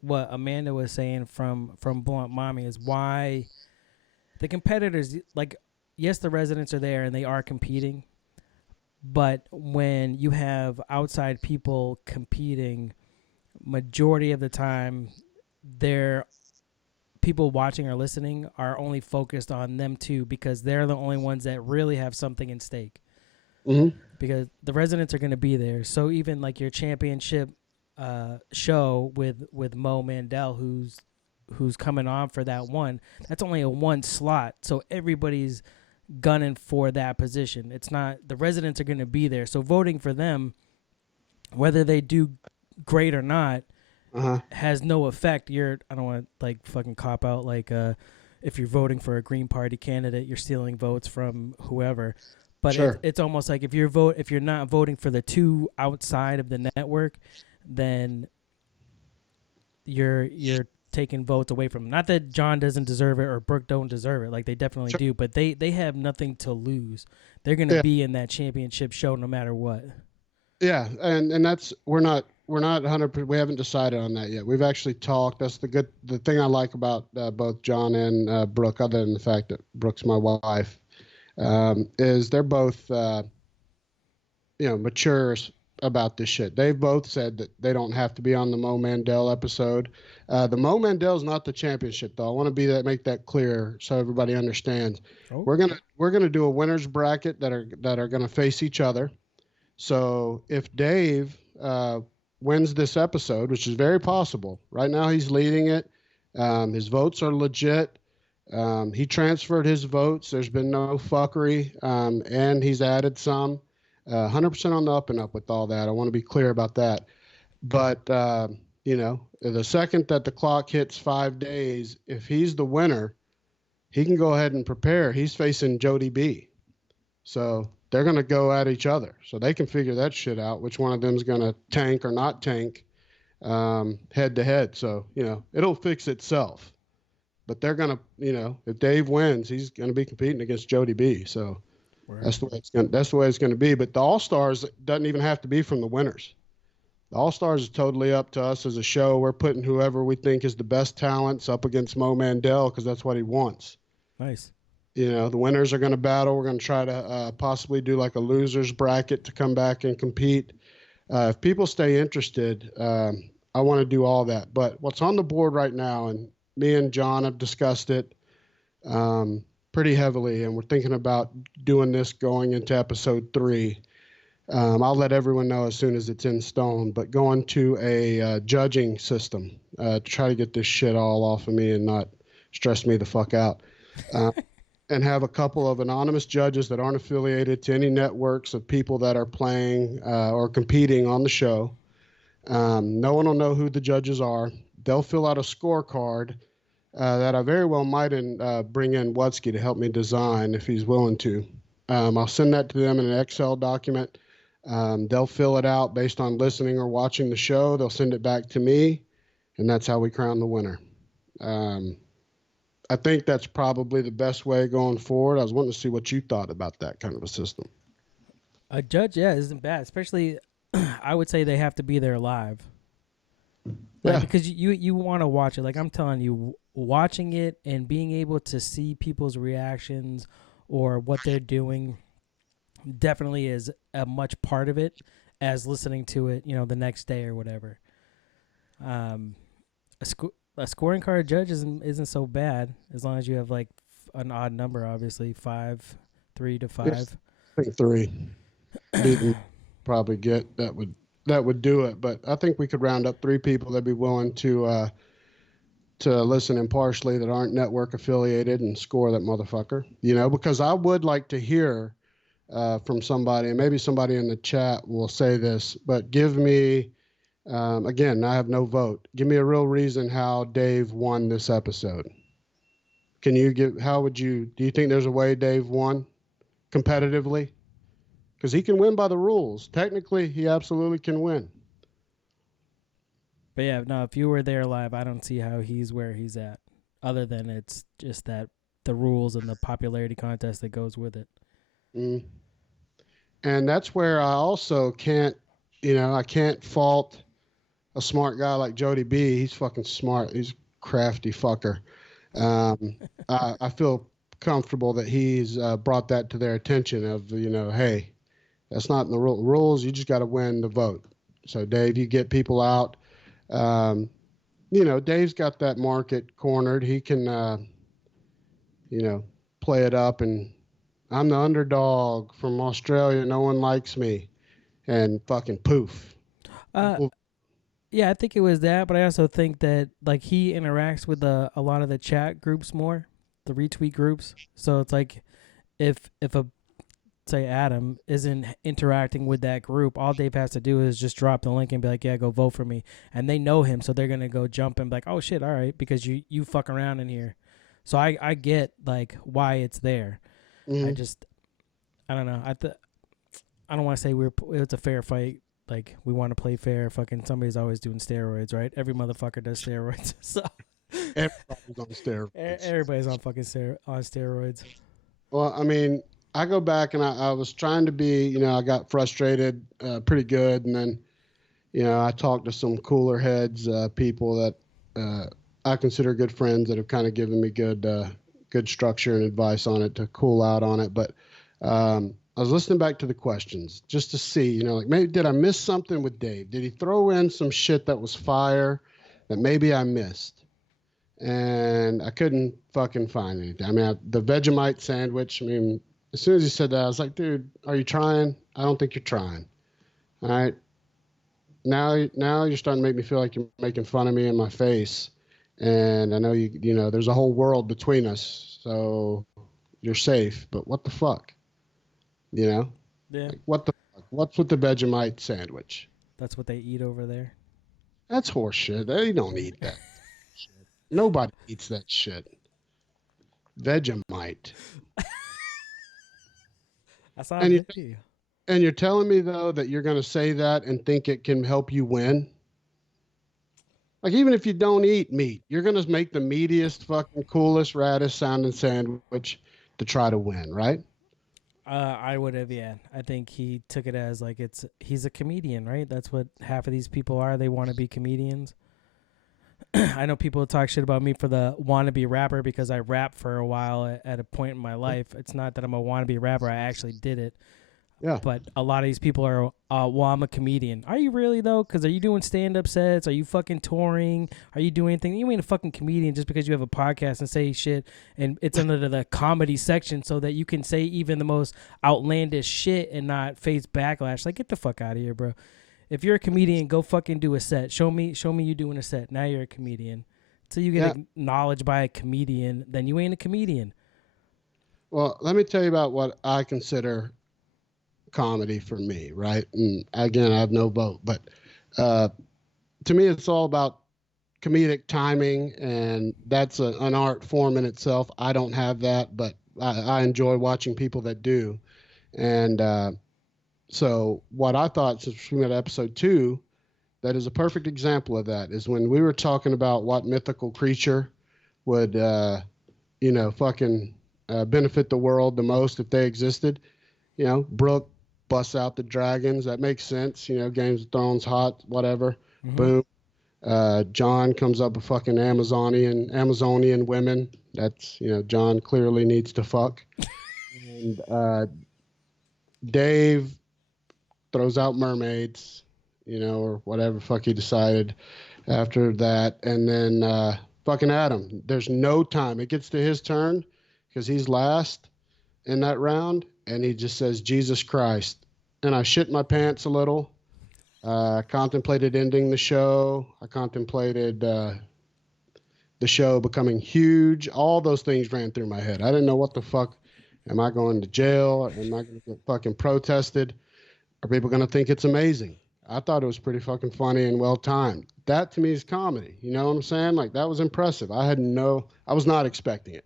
what Amanda was saying from Blunt Mommy is why the competitors like yes the residents are there and they are competing, but when you have outside people competing, majority of the time, they're people watching or listening are only focused on them too because they're the only ones that really have something in stake. Hmm. Because the residents are going to be there. So even like your championship show with Mo Mandel, who's coming on for that one, that's only a one slot. So everybody's gunning for that position. It's not the residents are going to be there. So voting for them, whether they do great or not, Uh-huh. has no effect. I don't want to like fucking cop out like if you're voting for a Green Party candidate, you're stealing votes from whoever. But Sure. it's almost like if you're not voting for the two outside of the network, then you're taking votes away from them. Not that John doesn't deserve it or Brooke don't deserve it. Like they definitely Sure. do, but they have nothing to lose. They're gonna Yeah. be in that championship show no matter what. Yeah, and that's we're not 100%. We haven't decided on that yet. We've actually talked. That's the thing I like about both John and Brooke, other than the fact that Brooke's my wife, is they're both mature about this shit. They've both said that they don't have to be on the Mo Mandel episode. The Mo Mandel is not the championship, though. I want to make that clear so everybody understands. Oh, We're gonna do a winners bracket that are gonna face each other. So if Dave wins this episode, which is very possible, right now he's leading it. His votes are legit. He transferred his votes. There's been no fuckery, and he's added some. 100% on the up and up with all that. I want to be clear about that. But the second that the clock hits 5 days, if he's the winner, he can go ahead and prepare. He's facing Jody B. So they're going to go at each other. So they can figure that shit out, which one of them is going to tank or not tank head to head. So, it'll fix itself. But they're going to, if Dave wins, he's going to be competing against Jody B. So that's the way it's going to be. But the All-Stars doesn't even have to be from the winners. The All-Stars is totally up to us as a show. We're putting whoever we think is the best talents up against Mo Mandel because that's what he wants. Nice. The winners are going to battle. We're going to try to possibly do like a losers bracket to come back and compete. If people stay interested, I want to do all that. But what's on the board right now, and me and John have discussed it pretty heavily, and we're thinking about doing this going into episode 3. I'll let everyone know as soon as it's in stone, but going to a judging system to try to get this shit all off of me and not stress me the fuck out. And have a couple of anonymous judges that aren't affiliated to any networks of people that are playing or competing on the show. No one will know who the judges are. They'll fill out a scorecard that I very well might bring in Wutsky to help me design if he's willing to. I'll send that to them in an Excel document. They'll fill it out based on listening or watching the show. They'll send it back to me, and that's how we crown the winner. I think that's probably the best way going forward. I was wanting to see what you thought about that kind of a system. A judge, isn't bad. Especially, I would say they have to be there live. Yeah. Because you want to watch it. Like I'm telling you, watching it and being able to see people's reactions or what they're doing definitely is a much part of it as listening to it, the next day or whatever. A scoring card judge isn't so bad as long as you have like an odd number, obviously 3 to 5. Yes, I think 3. Didn't probably get that would do it, but I think we could round up 3 people that'd be willing to listen impartially that aren't network affiliated and score that motherfucker. Because I would like to hear from somebody, and maybe somebody in the chat will say this, but give me. Again, I have no vote. Give me a real reason how Dave won this episode. Do you think there's a way Dave won competitively? Because he can win by the rules. Technically, he absolutely can win. But yeah, no, if you were there live, I don't see how he's where he's at, other than it's just that the rules and the popularity contest that goes with it. And that's where I also can't fault a smart guy like Jody B. He's fucking smart. He's a crafty fucker. I feel comfortable that he's brought that to their attention of, hey, that's not in the rules. You just got to win the vote. So, Dave, you get people out. Dave's got that market cornered. He can, play it up. And I'm the underdog from Australia. No one likes me. And fucking poof. Yeah, I think it was that, but I also think that like he interacts with a lot of the chat groups more, the retweet groups. So it's like if say Adam isn't interacting with that group, all Dave has to do is just drop the link and be like, yeah, go vote for me. And they know him, so they're gonna go jump and be like, oh shit, all right, because you fuck around in here. So I get like why it's there. I don't know. I don't want to say it's a fair fight. Like, we want to play fair. Fucking somebody's always doing steroids, right? Every motherfucker does steroids. So everybody's on steroids. Everybody's on fucking on steroids. Well, I mean, I go back and I was trying to be, I got frustrated pretty good. And then, I talked to some cooler heads, people that I consider good friends that have kind of given me good structure and advice on it to cool out on it. But I was listening back to the questions just to see, like maybe did I miss something with Dave? Did he throw in some shit that was fire that maybe I missed? And I couldn't fucking find anything. I mean, the Vegemite sandwich, I mean, as soon as he said that, I was like, dude, are you trying? I don't think you're trying. All right. Now you're starting to make me feel like you're making fun of me in my face. And I know there's a whole world between us. So you're safe, but what the fuck? Yeah. Like, what the fuck? What's with the Vegemite sandwich? That's what they eat over there. That's horseshit. They don't eat that shit. Nobody eats that shit. Vegemite. That's all. And you're telling me though that you're going to say that and think it can help you win? Like even if you don't eat meat, you're going to make the meatiest, fucking coolest, raddest sounding sandwich to try to win, right? I would have, yeah. I think he took it as like he's a comedian, right? That's what half of these people are. They want to be comedians. I know people talk shit about me for the wannabe rapper because I rapped for a while at a point in my life. It's not that I'm a wannabe rapper. I actually did it. Yeah. But a lot of these people are, well, I'm a comedian. Are you really, though? Because are you doing stand-up sets? Are you fucking touring? Are you doing anything? You ain't a fucking comedian just because you have a podcast and say shit and it's under the comedy section so that you can say even the most outlandish shit and not face backlash. Like, get the fuck out of here, bro. If you're a comedian, go fucking do a set. Show me you doing a set. Now you're a comedian. Until you get acknowledged by a comedian, then you ain't a comedian. Well, let me tell you about what I consider comedy for me, right? And again, I have no vote, but to me, it's all about comedic timing, and that's an art form in itself. I don't have that, but I enjoy watching people that do. And so what I thought, since we met episode 2, that is a perfect example of that, is when we were talking about what mythical creature would, fucking benefit the world the most if they existed. Brooke busts out the dragons. That makes sense. Games of Thrones, hot, whatever. Mm-hmm. Boom. John comes up with fucking Amazonian women. That's, John clearly needs to fuck. And Dave throws out mermaids, or whatever fuck he decided after that. And then fucking Adam. There's no time. It gets to his turn because he's last in that round. And he just says, Jesus Christ. And I shit my pants a little. I contemplated ending the show. I contemplated the show becoming huge. All those things ran through my head. I didn't know what the fuck. Am I going to jail? Am I going to get fucking protested? Are people going to think it's amazing? I thought it was pretty fucking funny and well timed. That to me is comedy. You know what I'm saying? Like, that was impressive. I was not expecting it.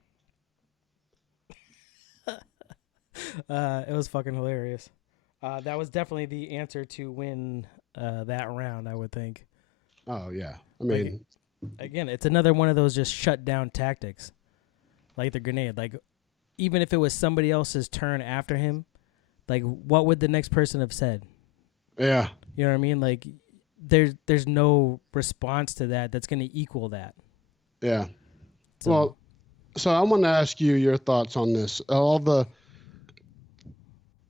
It was fucking hilarious. That was definitely the answer to win that round, I would think. Oh, yeah. I mean... again, it's another one of those just shut down tactics. Like the grenade. Like, even if it was somebody else's turn after him, like, what would the next person have said? Yeah. You know what I mean? Like, there's no response to that that's going to equal that. Yeah. So I want to ask you your thoughts on this. All the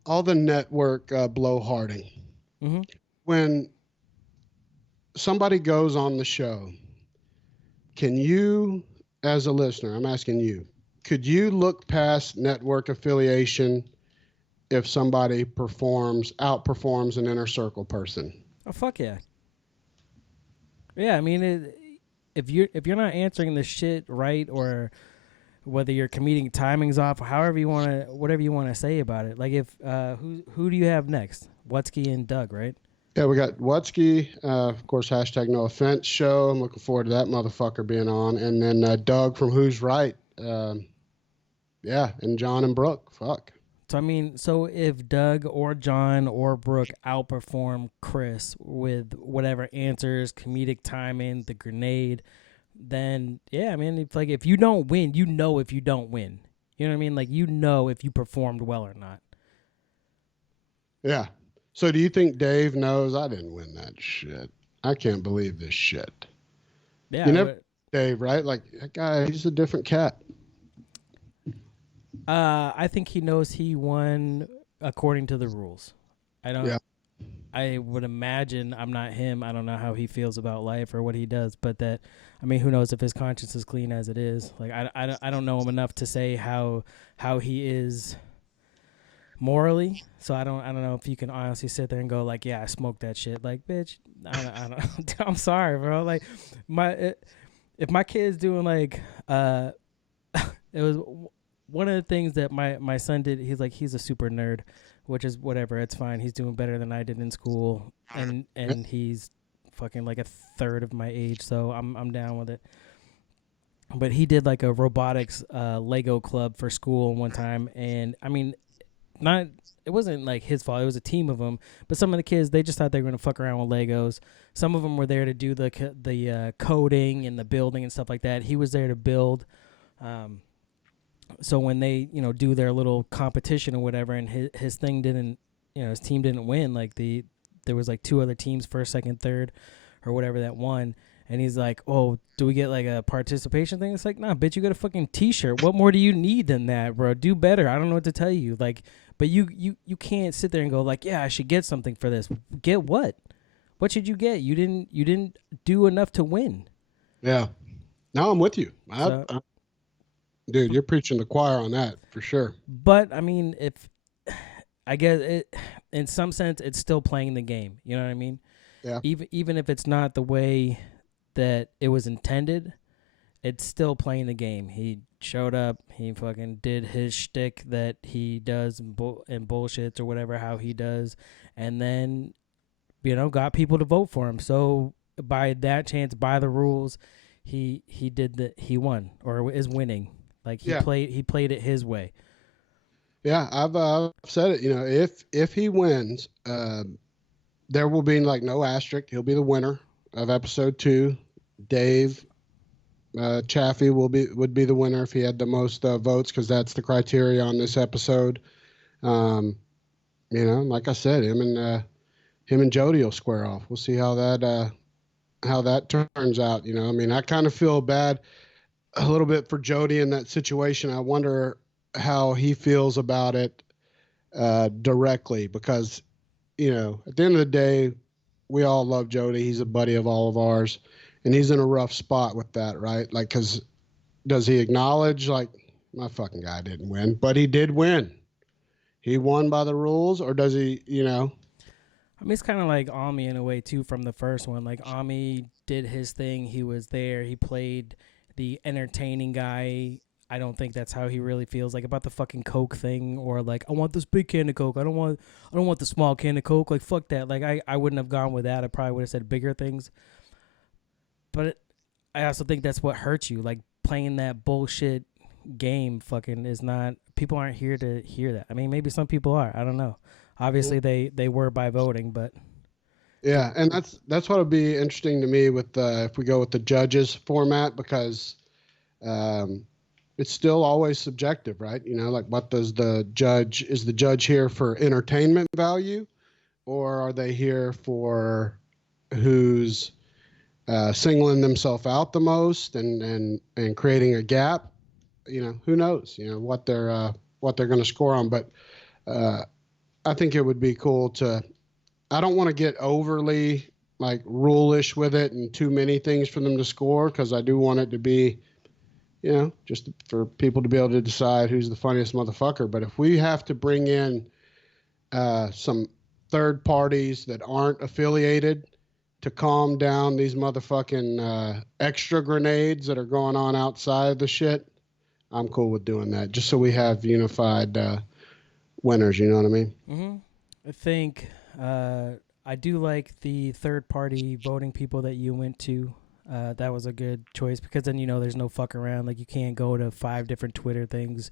network blowharding. Mm-hmm. When somebody goes on the show, can you, as a listener, I'm asking you, could you look past network affiliation if somebody outperforms an inner circle person? Oh, fuck yeah. Yeah, I mean, if you're not answering the shit right, or whether your comedic timing's off, or whatever you want to say about it. Like, if who do you have next? Wutsky and Doug, right? Yeah, we got Wutsky, of course, #NoOffense show. I'm looking forward to that motherfucker being on. And then Doug from Who's Right. Yeah, and John and Brooke. Fuck. So, I mean, if Doug or John or Brooke outperform Chris with whatever answers, comedic timing, the grenade, then, yeah, I mean, if you don't win, you know if you don't win. You know what I mean? Like, you know if you performed well or not. Yeah. So do you think Dave knows I didn't win that shit? I can't believe this shit. Yeah. You never, Dave, right? Like, that guy, he's a different cat. I think he knows he won according to the rules. I don't. Yeah. I would imagine I'm not him. I don't know how he feels about life or what he does, but that, I mean, who knows if his conscience is clean as it is. Like I don't know him enough to say how he is morally. So I don't know if you can honestly sit there and go like, yeah, I smoked that shit. Like, bitch, I don't I'm sorry, bro. Like if my kid's doing like it was one of the things that my son did. He's a super nerd, which is whatever. It's fine. He's doing better than I did in school, and he's fucking like a third of my age, so I'm down with it. But he did like a robotics Lego club for school one time, and I mean, not it wasn't like his fault. It was a team of them, but some of the kids they just thought they were gonna fuck around with Legos. Some of them were there to do the coding and the building and stuff like that. He was there to build. So when they do their little competition or whatever, and his thing didn't, his team didn't win. Like there was like two other teams, first, second, third, or whatever that won. And he's like, "Oh, do we get like a participation thing?" It's like, "Nah, bitch, you got a fucking T-shirt. What more do you need than that, bro? Do better. I don't know what to tell you. Like, but you can't sit there and go like, yeah, I should get something for this. Get what? What should you get? You didn't do enough to win. Yeah. No, I'm with you. So, Dude, you're preaching the choir on that for sure. but I mean, if I guess it, in some sense, it's still playing the game. You know what I mean? Yeah. Even if it's not the way that it was intended, it's still playing the game. He showed up. He fucking did his shtick that he does and bullshits or whatever how he does, and then got people to vote for him. So by that chance, by the rules, he won or is winning. Like he played it his way. Yeah, I've said it. If he wins, there will be like no asterisk. He'll be the winner of episode 2. Dave Chaffee would be the winner if he had the most votes, because that's the criteria on this episode. Like I said, him and Jody will square off. We'll see how that turns out. I mean, I kind of feel bad a little bit for Jody in that situation. I wonder how he feels about it directly, because at the end of the day, we all love Jody. He's a buddy of all of ours, and he's in a rough spot with that, right? Like, because does he acknowledge, like, my fucking guy didn't win, but he did win? He won by the rules, or does he, I mean, it's kind of like Ami in a way, too, from the first one. Like, Ami did his thing. He was there. He played the entertaining guy. I don't think that's how he really feels like about the fucking Coke thing, or like, I want this big can of Coke. I don't want the small can of Coke. Like, fuck that. Like, I wouldn't have gone with that. I probably would have said bigger things. But I also think that's what hurts you. Like, playing that bullshit game fucking is not, people aren't here to hear that. I mean, maybe some people are. I don't know. Obviously, they were by voting, but yeah, and that's what would be interesting to me with if we go with the judges format, because it's still always subjective, right? Like, what does the judge here for entertainment value, or are they here for who's singling themselves out the most and creating a gap? Who knows? What they're going to score on, but I think it would be cool to. I don't want to get overly like rule-ish with it and too many things for them to score, because I do want it to be, just for people to be able to decide who's the funniest motherfucker. But if we have to bring in some third parties that aren't affiliated to calm down these motherfucking extra grenades that are going on outside of the shit, I'm cool with doing that, just so we have unified winners. You know what I mean? Mm-hmm. I think I do like the third-party voting people that you went to. That was a good choice, because then there's no fuck around. Like, you can't go to 5 different Twitter things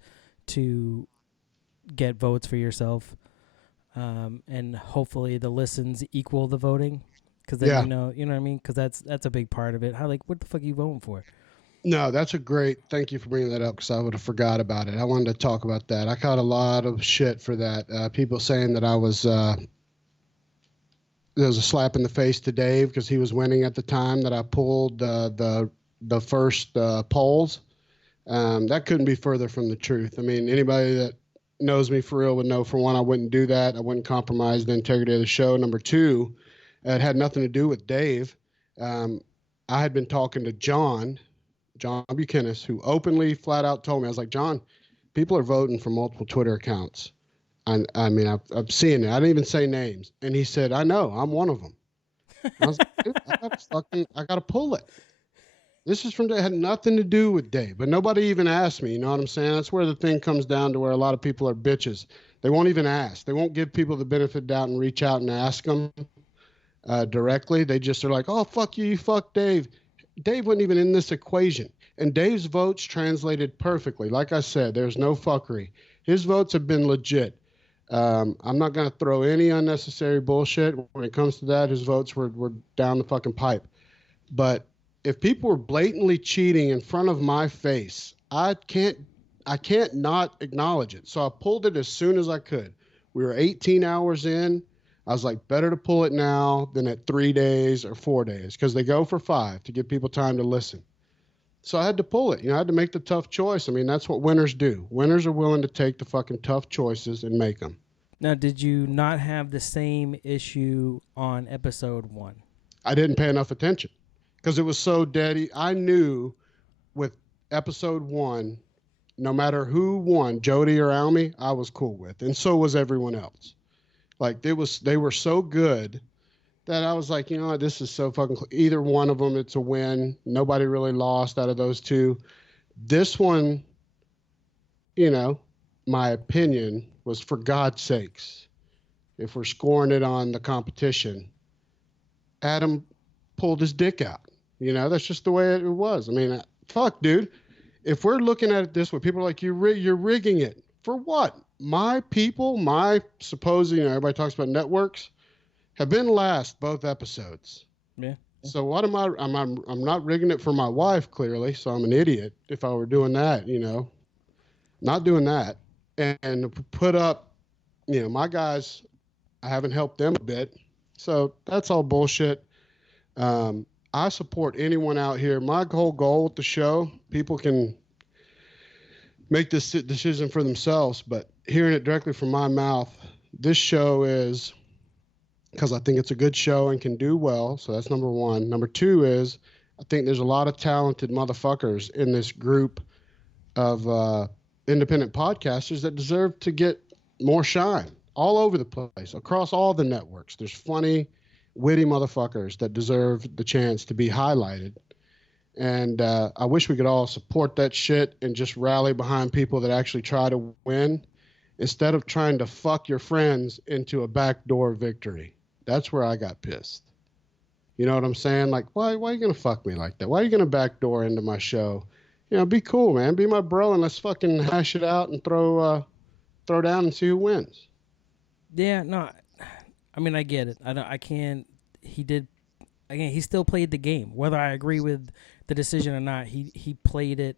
to get votes for yourself. And hopefully the listens equal the voting, because then you know what I mean. Because that's a big part of it. How, like, what the fuck are you voting for? No, that's a great. Thank you for bringing that up, because I would have forgot about it. I wanted to talk about that. I caught a lot of shit for that. People saying that I was. There was a slap in the face to Dave because he was winning at the time that I pulled the first polls. That couldn't be further from the truth. I mean, anybody that knows me for real would know, for one, I wouldn't do that. I wouldn't compromise the integrity of the show. Number two, it had nothing to do with Dave. Um, I had been talking to John Buchanan, who openly, flat out told me, I was like, John, people are voting for multiple Twitter accounts. I mean, I'm seeing it. I didn't even say names. And he said, I know, I'm one of them. I was like, dude, I gotta pull it. This is from, it had nothing to do with Dave, but nobody even asked me. You know what I'm saying? That's where the thing comes down to, where a lot of people are bitches. They won't even ask. They won't give people the benefit of doubt and reach out and ask them directly. They just are like, oh, fuck you, fuck Dave. Dave wasn't even in this equation. And Dave's votes translated perfectly. Like I said, there's no fuckery. His votes have been legit. I'm not going to throw any unnecessary bullshit. When it comes to that, his votes were down the fucking pipe. But if people were blatantly cheating in front of my face, I can't not acknowledge it. So I pulled it as soon as I could. We were 18 hours in. I was like, better to pull it now than at 3 days or 4 days, because they go for 5 to give people time to listen. So I had to pull it. You know, I had to make the tough choice. I mean, that's what winners do. Winners are willing to take the fucking tough choices and make them. Now, did you not have the same issue on episode 1? I didn't pay enough attention because it was so deady. I knew with episode 1, no matter who won, Jody or Almy, I was cool with. And so was everyone else. Like, they were so good that I was like, you know what, this is so fucking either one of them, it's a win. Nobody really lost out of those two. This one, you know, my opinion was, for God's sakes, if we're scoring it on the competition, Adam pulled his dick out. You know, that's just the way it was. I mean, fuck, dude. If we're looking at it this way, people are like, you're rigging it. For what? My people, my supposed, you know, everybody talks about networks, have been last both episodes. Yeah. So what am I? I'm not rigging it for my wife, clearly. So I'm an idiot if I were doing that. You know, not doing that, and put up, you know, my guys. I haven't helped them a bit, so that's all bullshit. I support anyone out here. My whole goal with the show, people can make this decision for themselves, but hearing it directly from my mouth, this show is, because I think it's a good show and can do well. So that's number one. Number two is, I think there's a lot of talented motherfuckers in this group of independent podcasters that deserve to get more shine all over the place, across all the networks. There's funny, witty motherfuckers that deserve the chance to be highlighted. And I wish we could all support that shit and just rally behind people that actually try to win, instead of trying to fuck your friends into a backdoor victory. That's where I got pissed. You know what I'm saying? Like, why are you going to fuck me like that? Why are you going to backdoor into my show? You know, be cool, man. Be my bro, and let's fucking hash it out and throw down and see who wins. Yeah, no, I mean, I get it. I can't. He did. Again, he still played the game. Whether I agree with the decision or not, he played it.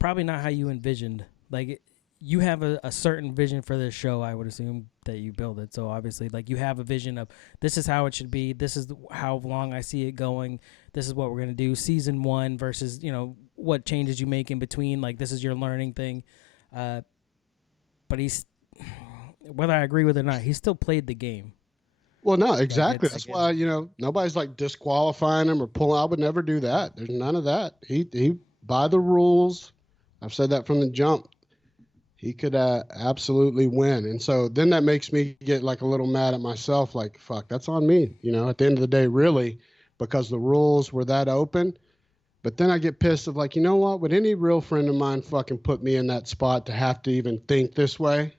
Probably not how you envisioned. Like, you have a certain vision for this show. I would assume that you build it. So obviously, like, you have a vision of, this is how it should be. This is how long I see it going. This is what we're gonna do. Season 1 versus, you know, what changes you make in between. Like, this is your learning thing. But he's, whether I agree with it or not, he still played the game. Well, no, exactly. That's why, you know, nobody's like disqualifying him or pulling. I would never do that. There's none of that. He by the rules. I've said that from the jump. He could absolutely win. And so then that makes me get like a little mad at myself. Like, fuck, that's on me. You know, at the end of the day, really, because the rules were that open. But then I get pissed of like, you know what? Would any real friend of mine fucking put me in that spot to have to even think this way?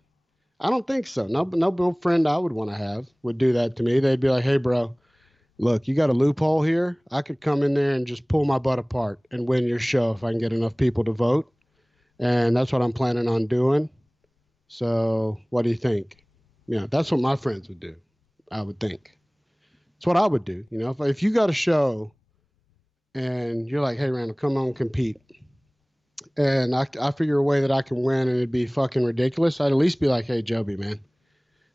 I don't think so. No friend I would want to have would do that to me. They'd be like, hey, bro, look, you got a loophole here. I could come in there and just pull my butt apart and win your show if I can get enough people to vote. And that's what I'm planning on doing. So what do you think? You know, that's what my friends would do, I would think. It's what I would do. You know, if you got a show and you're like, hey, Randall, come on, compete. And I figure a way that I can win and it'd be fucking ridiculous, I'd at least be like, hey, Joby, man,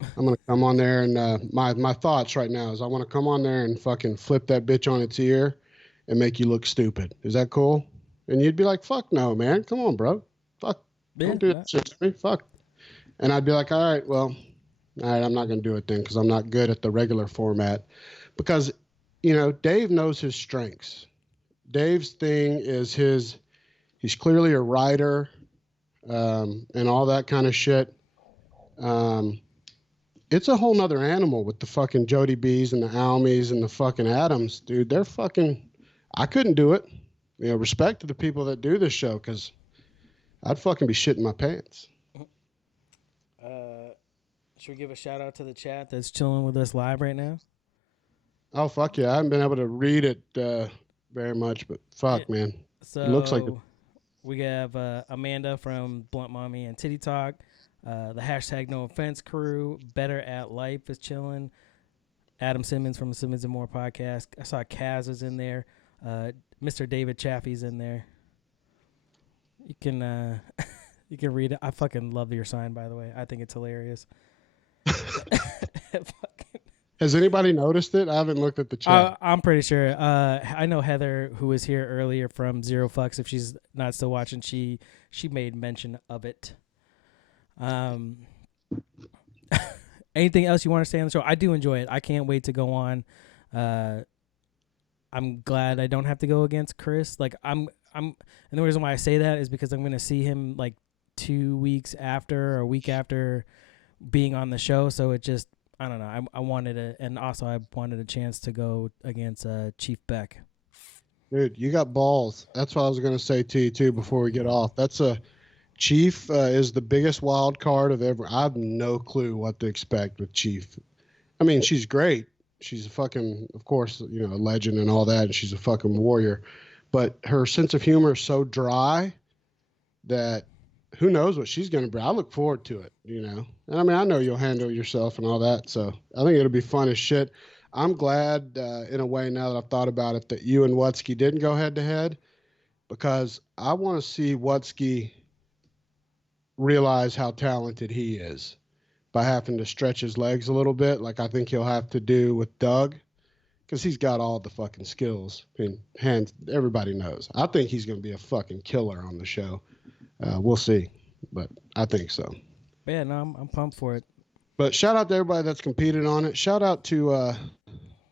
I'm going to come on there. And my thoughts right now is I want to come on there and fucking flip that bitch on its ear and make you look stupid. Is that cool? And you'd be like, fuck no, man. Come on, bro. Fuck. Yeah, Don't do no, that shit to me. Fuck. And I'd be like, all right, well, all right, I'm not going to do it then because I'm not good at the regular format. Because, Dave knows his strengths. Dave's thing is he's clearly a writer, and all that kind of shit. Um, it's a whole nother animal with the fucking Jody B's and the Almies and the fucking Adams, dude. They're fucking, I couldn't do it. Respect to the people that do this show because I'd fucking be shitting my pants. uh, should we give a shout out to the chat that's chilling with us live right now? Oh, fuck yeah. I haven't been able to read it very much, but Yeah. fuck, man. It looks like it. So we have Amanda from Blunt Mommy and Titty Talk. The hashtag No Offense crew. Better at Life is chilling. Adam Simmons from the Simmons and More podcast. I saw Kaz is in there. Mr. David Chaffee's in there. You can you can read it. I fucking love your sign, by the way. I think it's hilarious. Has anybody noticed it? I haven't looked at the chat. I'm pretty sure. I know Heather, who was here earlier from Zero Fucks. If she's not still watching, she made mention of it. Anything else you want to say on the show? I do enjoy it. I can't wait to go on. I'm glad I don't have to go against Chris. Like and the reason why I say that is because I'm going to see him like 2 weeks after or a week after being on the show. So it just, I don't know. I wanted it, and also I wanted a chance to go against Chief Beck. Dude, you got balls. That's what I was going to say to you too before we get off. That's a Chief is the biggest wild card of ever. I have no clue what to expect with Chief. I mean, she's great. She's a fucking, of course, a legend and all that, and she's a fucking warrior. But her sense of humor is so dry that who knows what she's going to bring. I look forward to it, And I mean, I know you'll handle yourself and all that, so I think it'll be fun as shit. I'm glad, in a way, now that I've thought about it, that you and Wutsky didn't go head-to-head because I want to see Wutsky realize how talented he is by having to stretch his legs a little bit, like I think he'll have to do with Doug, because he's got all the fucking skills. I mean, everybody knows. I think he's going to be a fucking killer on the show. We'll see, but I think so. Yeah, no, I'm pumped for it. But shout out to everybody that's competed on it. Shout out to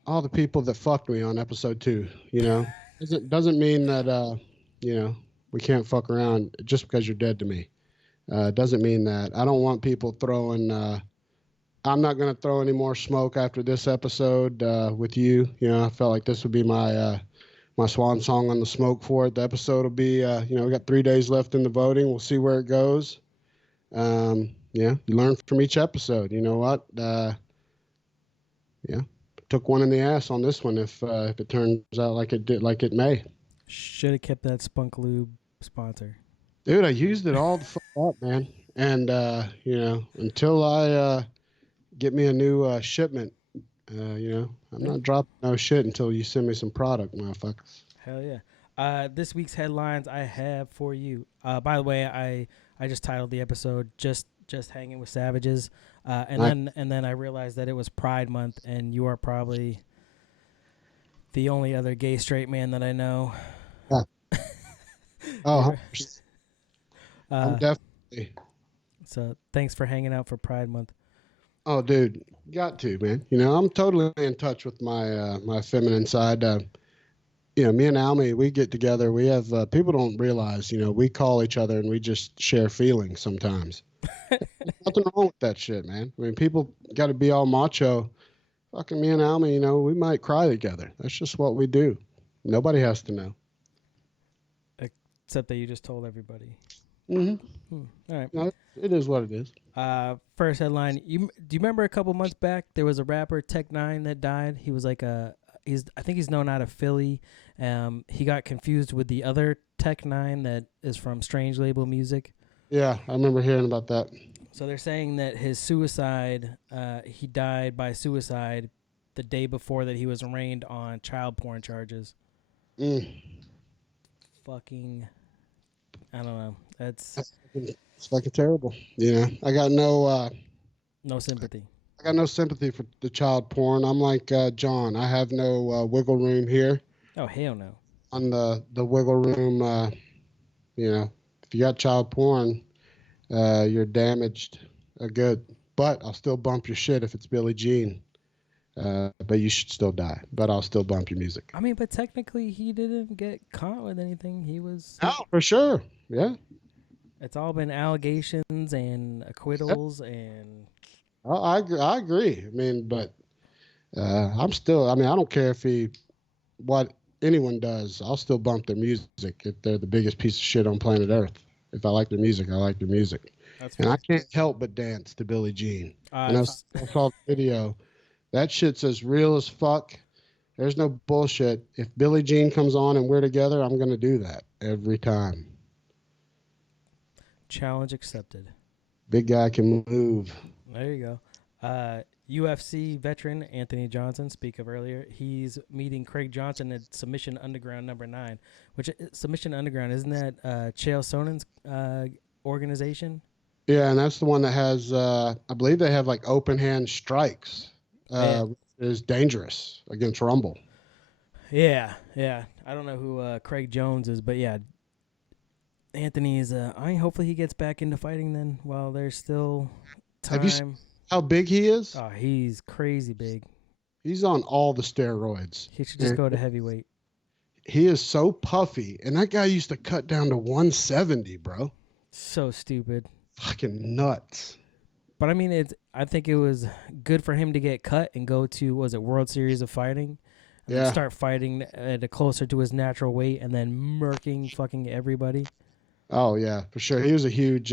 all the people that fucked me on episode 2. Doesn't mean that we can't fuck around just because you're dead to me. Doesn't mean that. I don't want people throwing. I'm not going to throw any more smoke after this episode with you. I felt like this would be my swan song on the smoke for it. The episode will be, we got 3 days left in the voting. We'll see where it goes. You learn from each episode. You know what? Took one in the ass on this one if it turns out like it did, like it may. Should have kept that Spunk Lube sponsor. Dude, I used it all the fuck up, man. And, until I get me a new shipment, I'm not dropping no shit until you send me some product, motherfuckers. Hell yeah. This week's headlines I have for you. By the way, I just titled the episode just Hanging with Savages. And then I realized that it was Pride Month, and you are probably the only other gay straight man that I know. Yeah. Oh, I'm definitely. So thanks for hanging out for Pride Month. Oh, dude, got to, man. I'm totally in touch with my my feminine side. Me and Almy, we get together. We have people don't realize, we call each other and we just share feelings sometimes. Nothing wrong with that shit, man. I mean, people got to be all macho. Fucking me and Almy, we might cry together. That's just what we do. Nobody has to know. Except that you just told everybody. Mm-hmm. All right. No, it is what it is. First headline. Do you remember a couple months back there was a rapper Tech-9 that died? He was like I think he's known out of Philly. He got confused with the other Tech-9 that is from Strange Label Music. Yeah, I remember hearing about that. So they're saying that his suicide, he died by suicide the day before that he was arraigned on child porn charges. Fucking, I don't know. It's fucking terrible. I got no sympathy. I got no sympathy for the child porn. I'm like John. I have no wiggle room here. Oh, hell no. On the wiggle room, if you got child porn, you're damaged. Good, but I'll still bump your shit if it's Billie Jean. But you should still die. But I'll still bump your music. I mean, but technically, he didn't get caught with anything. He was. Oh, for sure. Yeah. It's all been allegations and Yeah. acquittals, and I agree. I mean, but I'm still. I mean, I don't care if he what anyone does. I'll still bump their music if they're the biggest piece of shit on planet Earth. If I like their music, I like their music, that's and I fair. can't help but dance to Billie Jean. And Uh, I saw the video. That shit's as real as fuck. There's no bullshit. If Billie Jean comes on and we're together, I'm gonna do that every time. Challenge accepted. Big guy can move. There you go. UFC veteran Anthony Johnson, speak of earlier, he's meeting Craig Johnson at Submission Underground #9, which Submission Underground, isn't that Chael Sonnen's organization? Yeah, and that's the one that has. I believe they have like open hand strikes. Yeah, Is dangerous against Rumble. yeah. I don't know who Craig Jones is, but yeah, Anthony's. Hopefully he gets back into fighting then while there's still Have you seen time. how big he is? Oh, he's crazy big. He's on all the steroids. He should just And go to heavyweight. he is so puffy. And that guy used to cut down to 170, bro. So stupid. Fucking nuts. But I mean, I think it was good for him to get cut and go to was it World Series of Fighting, and then Yeah. start fighting at a closer to his natural weight, and then murking fucking everybody. Oh, yeah, for sure. He was a huge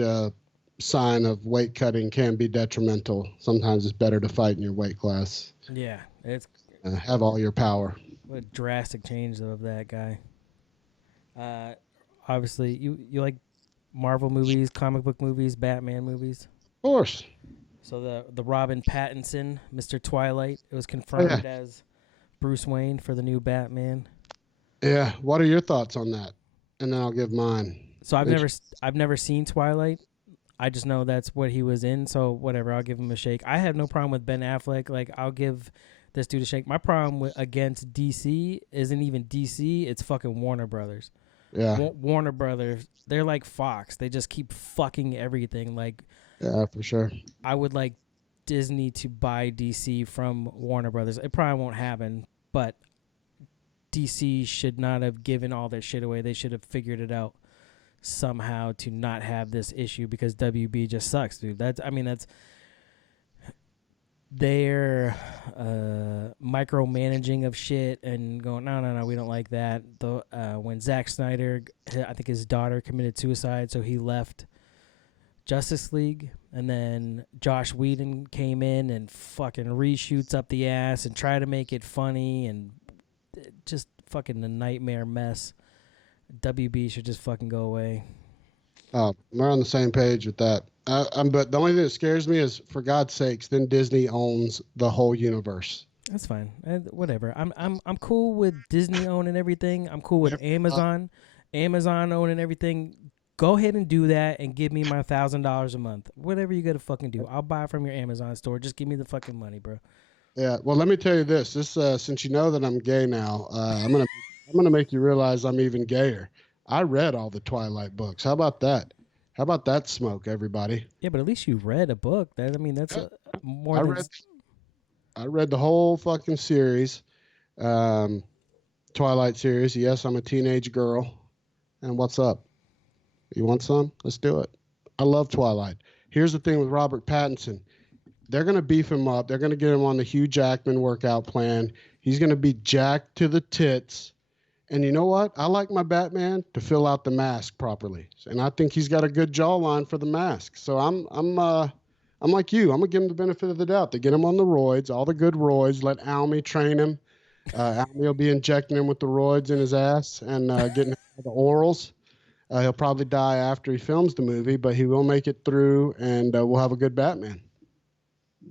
sign of weight cutting can be detrimental. Sometimes it's better to fight in your weight class. Yeah, it's Have all your power. what a drastic change of that guy. Uh, Obviously, you like Marvel movies, comic book movies, Batman movies. Of course. So the Robin Pattinson, Mr. Twilight, it was Oh, confirmed yeah. as Bruce Wayne for the new Batman. Yeah. What are your thoughts on that? And then I'll give mine. So I've never seen Twilight. I just know that's what he was in. So whatever, I'll give him a shake. I have no problem with Ben Affleck. Like I'll give this dude a shake. My problem against DC isn't even DC. It's fucking Warner Brothers. Yeah. Warner Brothers. They're like Fox. They just keep fucking everything. Like Yeah, for sure. I would like Disney to buy DC from Warner Brothers. It probably won't happen, but DC should not have given all their shit away. They should have figured it out somehow to not have this issue because WB just sucks, dude. That's their micromanaging of shit and going, no, we don't like that. When Zack Snyder, I think his daughter committed suicide, so he left Justice League, and then Josh Whedon came in and fucking reshoots up the ass and try to make it funny and just fucking a nightmare mess. WB should just fucking go away. Oh, we're on the same page with that. But the only thing that scares me is, for God's sakes, then Disney owns the whole universe. That's fine. Whatever. I'm cool with Disney owning everything. I'm cool with Amazon owning everything. Go ahead and do that and give me my $1,000 a month. Whatever you gotta fucking do, I'll buy it from your Amazon store. Just give me the fucking money, bro. Yeah. Well, let me tell you this. Since you know that I'm gay now, I'm gonna make you realize I'm even gayer. I read all the Twilight books. How about that? How about that smoke, everybody? Yeah, but at least you read a book. That's Yeah. more I than. read I read the whole fucking series, um, Twilight series. Yes, I'm a teenage girl. And what's up? You want some? Let's do it. I love Twilight. Here's the thing with Robert Pattinson. They're going to beef him up. They're going to get him on the Hugh Jackman workout plan. He's going to be jacked to the tits. And you know what? I like my Batman to fill out the mask properly. And I think he's got a good jawline for the mask. So I'm like you. I'm going to give him the benefit of the doubt. They get him on the roids, all the good roids. Let Almy train him. Almy will be injecting him with the roids in his ass and getting the orals. He'll probably die after he films the movie, but he will make it through, and we'll have a good Batman.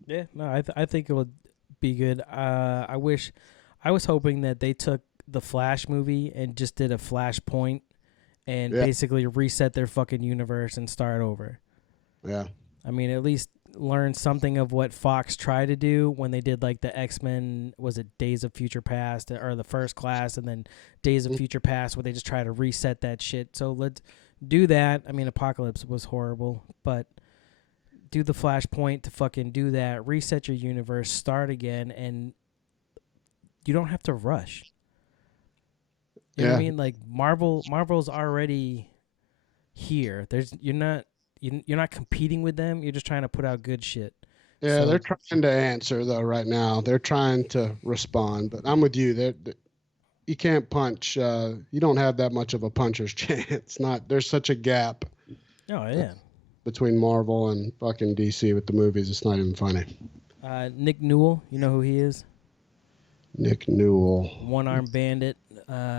Yeah, no, I think it would be good. I was hoping that they took the Flash movie and just did a Flashpoint and basically reset their fucking universe and start over. Yeah. I mean, at least learn something of what Fox tried to do when they did like the X-Men, was it Days of Future Past or the First Class, and then Days of Future Past, where they just try to reset that shit. So Do that. I mean, Apocalypse was horrible, but do the Flashpoint to fucking do that. Reset your universe, start again, and you don't have to rush. You know what I Yeah, mean? Like Marvel's already here. You're not competing with them. You're just trying to put out good shit. yeah, they're So trying to answer though right now. They're trying to respond, but I'm with you. You can't punch. You don't have that much of a puncher's chance. Not there's such a gap oh yeah. between Marvel and fucking DC with the movies. It's not even funny. Nick Newell, you know who he is? Nick Newell. One armed bandit.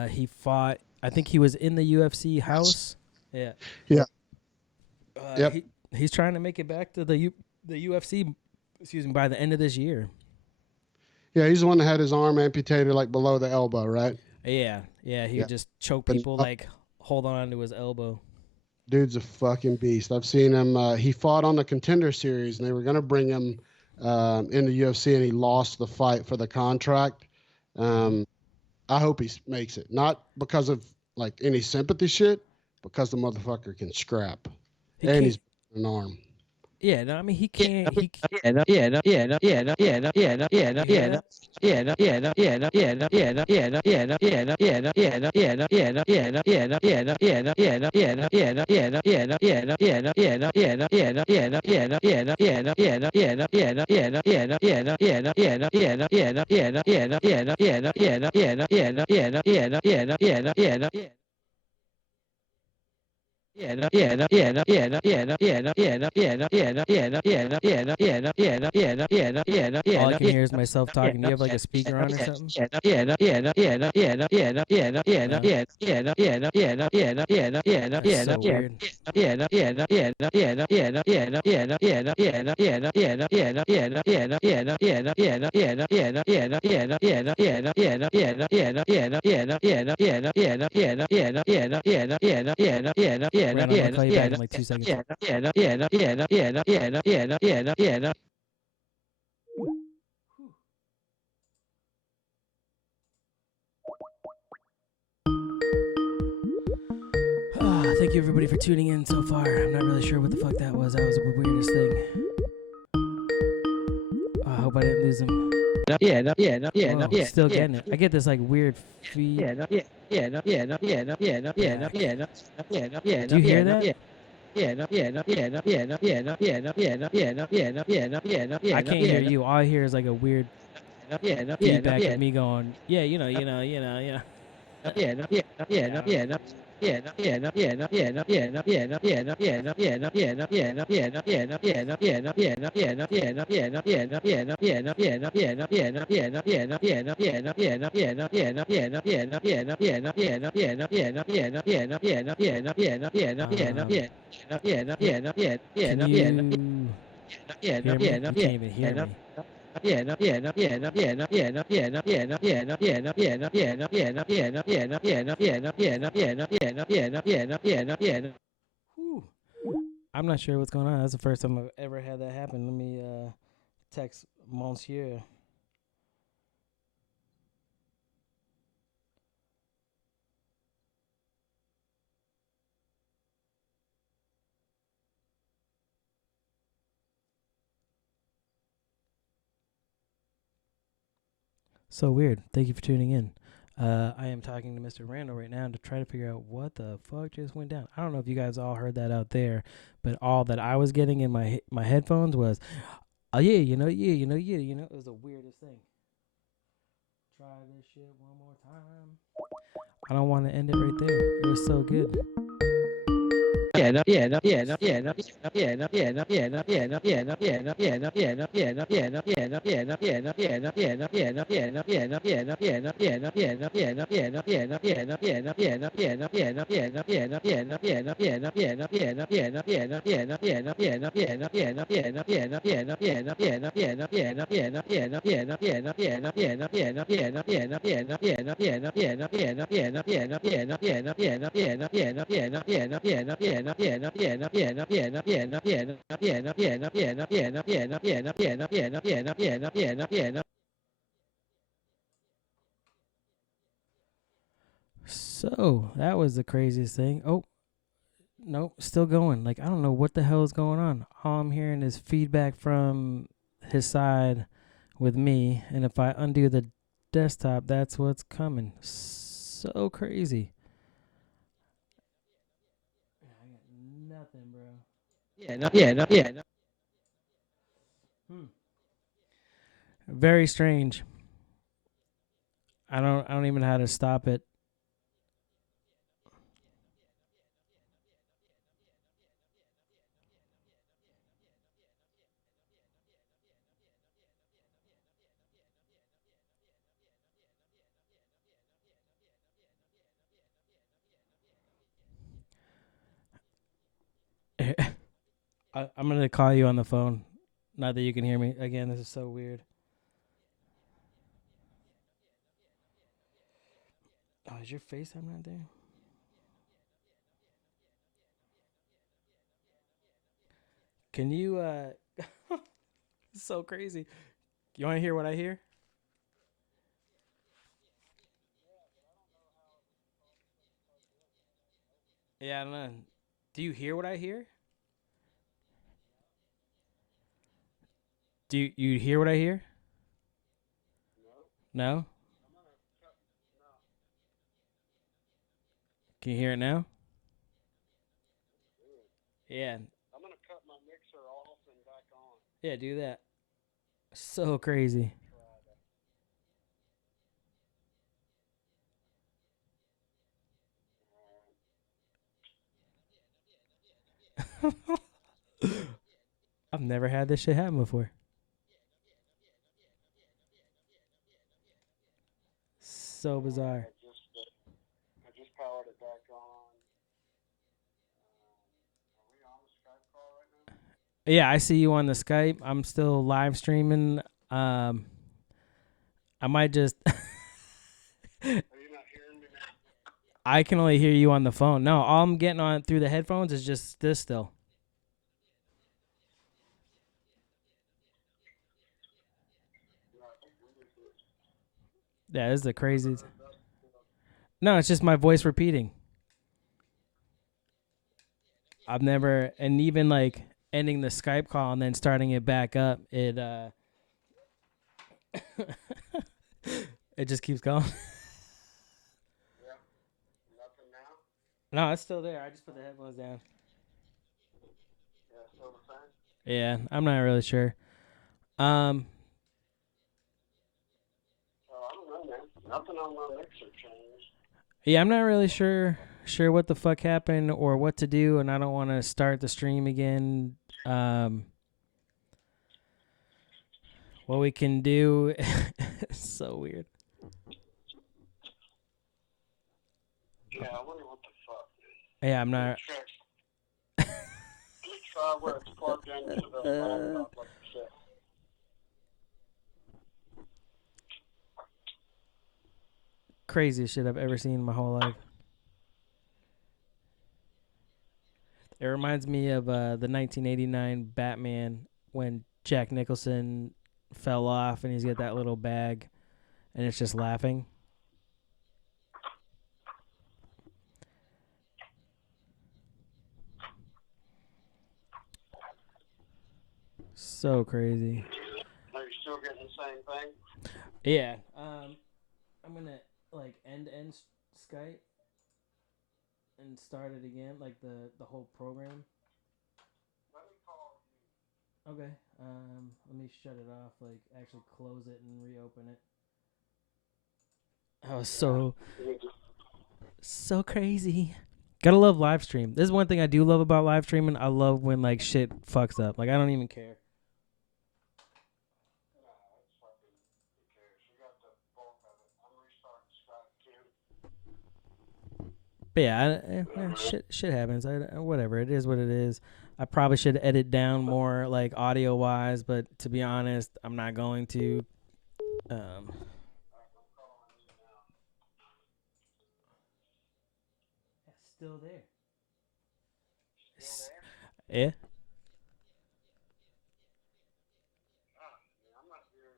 He fought. I think he was in the UFC house. Yeah. Yeah. Uh, Yep. he he's trying to make it back to the UFC. Excuse me. By the end of this year. Yeah, he's the one that had his arm amputated like below the elbow, right? Yeah. Yeah. He Yeah. would just choke But people like holding on to his elbow. dude's a fucking beast. I've seen him. He fought on the Contender Series, and they were going to bring him in the UFC, and he lost the fight for the contract. Mhm. Um, I hope he makes it, not because of like any sympathy shit, because the motherfucker can scrap, He and can't. he's an arm. Yeah. No. I mean, he can't. You hear that? All I can hear is myself talking. Do you have like a speaker on or something? No. That's so weird. Randall, I'm gonna call you back in like 2 seconds. Thank you everybody for tuning in so far. I'm not really sure what the fuck that was. That was the weirdest thing. I hope I didn't lose him. Whoa, still getting it. I get this like weird feedback. Do you hear that? I can't hear you. All I hear is like a weird feedback of me going, yeah, yeah. Can you hear me? You can't even hear me. Whew. I'm not sure what's going on. That's the first time I've ever had that happen. Let me text Monsieur. So weird. Thank you for tuning in. I am talking to Mr. Randall right now to try to figure out what the fuck just went down. I don't know if you guys all heard that out there, but all that I was getting in my headphones was, oh yeah, It was the weirdest thing. Try this shit one more time. I don't want to end it right there. It was so good. So that was the craziest thing. Oh, Nope, still going. Like I don't know what the hell is going on. All I'm hearing is feedback from his side with me, and if I undo the desktop, that's what's coming. So crazy. I got nothing, bro. Yeah, no, yeah, no, yeah, no. Hmm. Very strange. I don't even know how to stop it. I'm gonna call you on the phone. Not that you can hear me. Again, this is so weird. Oh, is your FaceTime not there? Can you so crazy. You wanna hear what I hear? Yeah, I don't know. Do you hear what I hear? Do you hear what I hear? No? Can you hear it now? Yeah. I'm gonna cut my mixer off and back on. Yeah, do that. So crazy. I've never had this shit happen before. So bizarre. I just powered it back on. Are we on the Skype call right now? Yeah, I see you on the Skype. I'm still live streaming. Um, I might just. Are you not hearing me now? I can only hear you on the phone. No, all I'm getting on through the headphones is just this still. Yeah, this is the craziest. No, it's just my voice repeating. I've never, and even like ending the Skype call and then starting it back up, it just keeps going. Yeah. Nothing now? No, it's still there. I just put the headphones down. Yeah, still the same? Yeah, I'm not really sure. Um, Oh, I don't know, man. Nothing on my mixer changed. yeah, I'm not really sure what the fuck happened or what to do, and I don't want to start the stream again. Um, what we can do, it's so weird. Yeah, I wonder what the fuck. Yeah, I'm not. Let me try where it's plugged into the laptop, like you said. Craziest shit I've ever seen in my whole life. It reminds me of the 1989 Batman when Jack Nicholson fell off and he's got that little bag and it's just laughing. So crazy. Are you still getting the same thing? Yeah. I'm gonna like end Skype and start it again, like the whole program. Let me call you. Okay. Let me shut it off. Like actually close it and reopen it. That was so crazy. Gotta love live stream. This is one thing I do love about live streaming. I love when like shit fucks up. Like I don't even care. Who cares? You got the bulk of it. I'm restarting Skype too. But yeah, shit happens. Whatever. It is what it is. I probably should edit down more like audio wise, but to be honest, I'm not going to. Um, still there. Still there? Yeah. I'm not hearing.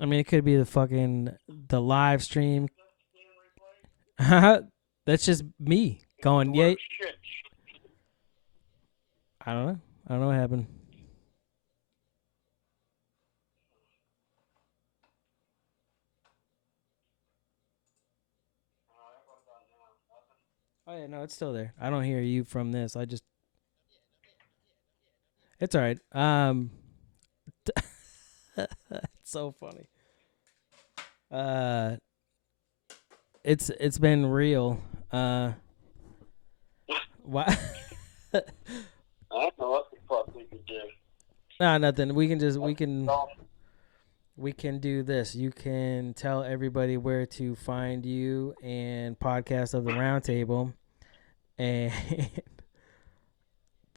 I mean, it could be the live stream. That's just me going, yeah. Shit. I don't know. I don't know what happened. Oh yeah, no, it's still there. I don't hear you from this. It's all right. It's so funny. Uh, it's been real. Why? I don't know what the fuck we could do. Nah, nothing. We can do this. You can tell everybody where to find you and Podcast of the Roundtable, and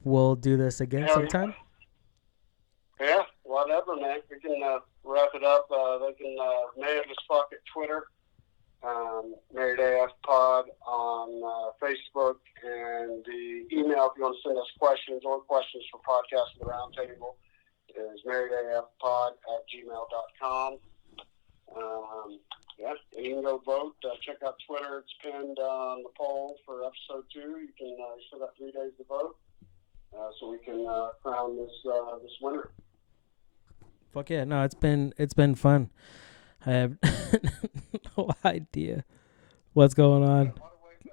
we'll do this again sometime. Yeah, whatever, man. We can wrap it up. They can Married as Fuck at Twitter, Married AF Pod on Facebook, and the email if you want to send us questions or questions for Podcast of the Roundtable is marriedafpod@gmail.com. Yeah, you can go vote. Check out Twitter. It's pinned on the poll for episode 2. You can still got 3 days to vote, so we can crown this winner. Fuck yeah! No, it's been fun. I have no idea what's going on. What a way to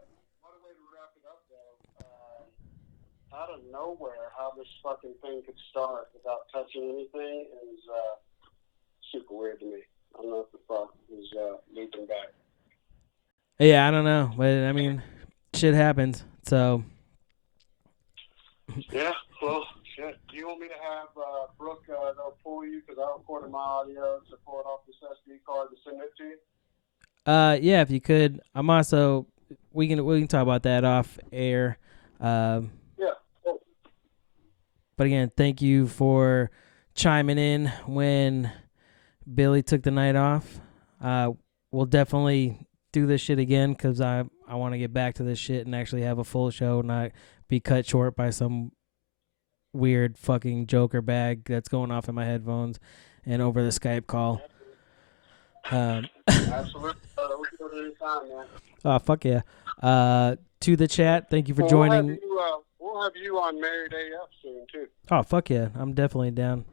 wrap it up, though. Out of nowhere, how this fucking thing could start without touching anything is super weird to me. I don't know what the fuck is looping back. Yeah, I don't know, but I mean, shit happens. So. Yeah, well, shit. Do you want me to have Brooke they'll pull you because I recorded my audio to pull it off this SD card and send it to you? Yeah, if you could. I'm also we can talk about that off air. Yeah. Cool. But again, thank you for chiming in when Billy took the night off. We'll definitely do this shit again because I want to get back to this shit and actually have a full show, not be cut short by some weird fucking Joker bag that's going off in my headphones and over the Skype call. Absolutely. We can do it anytime, man. Oh, fuck yeah. To the chat, thank you for joining. We'll have you on Married AF soon, too. Oh, fuck yeah. I'm definitely down.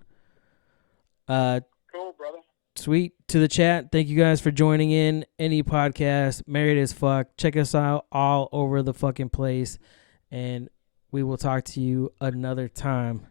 Cool, brother. Sweet. To the chat, thank you guys for joining in. Any podcast, Married as Fuck. Check us out all over the fucking place. And we will talk to you another time.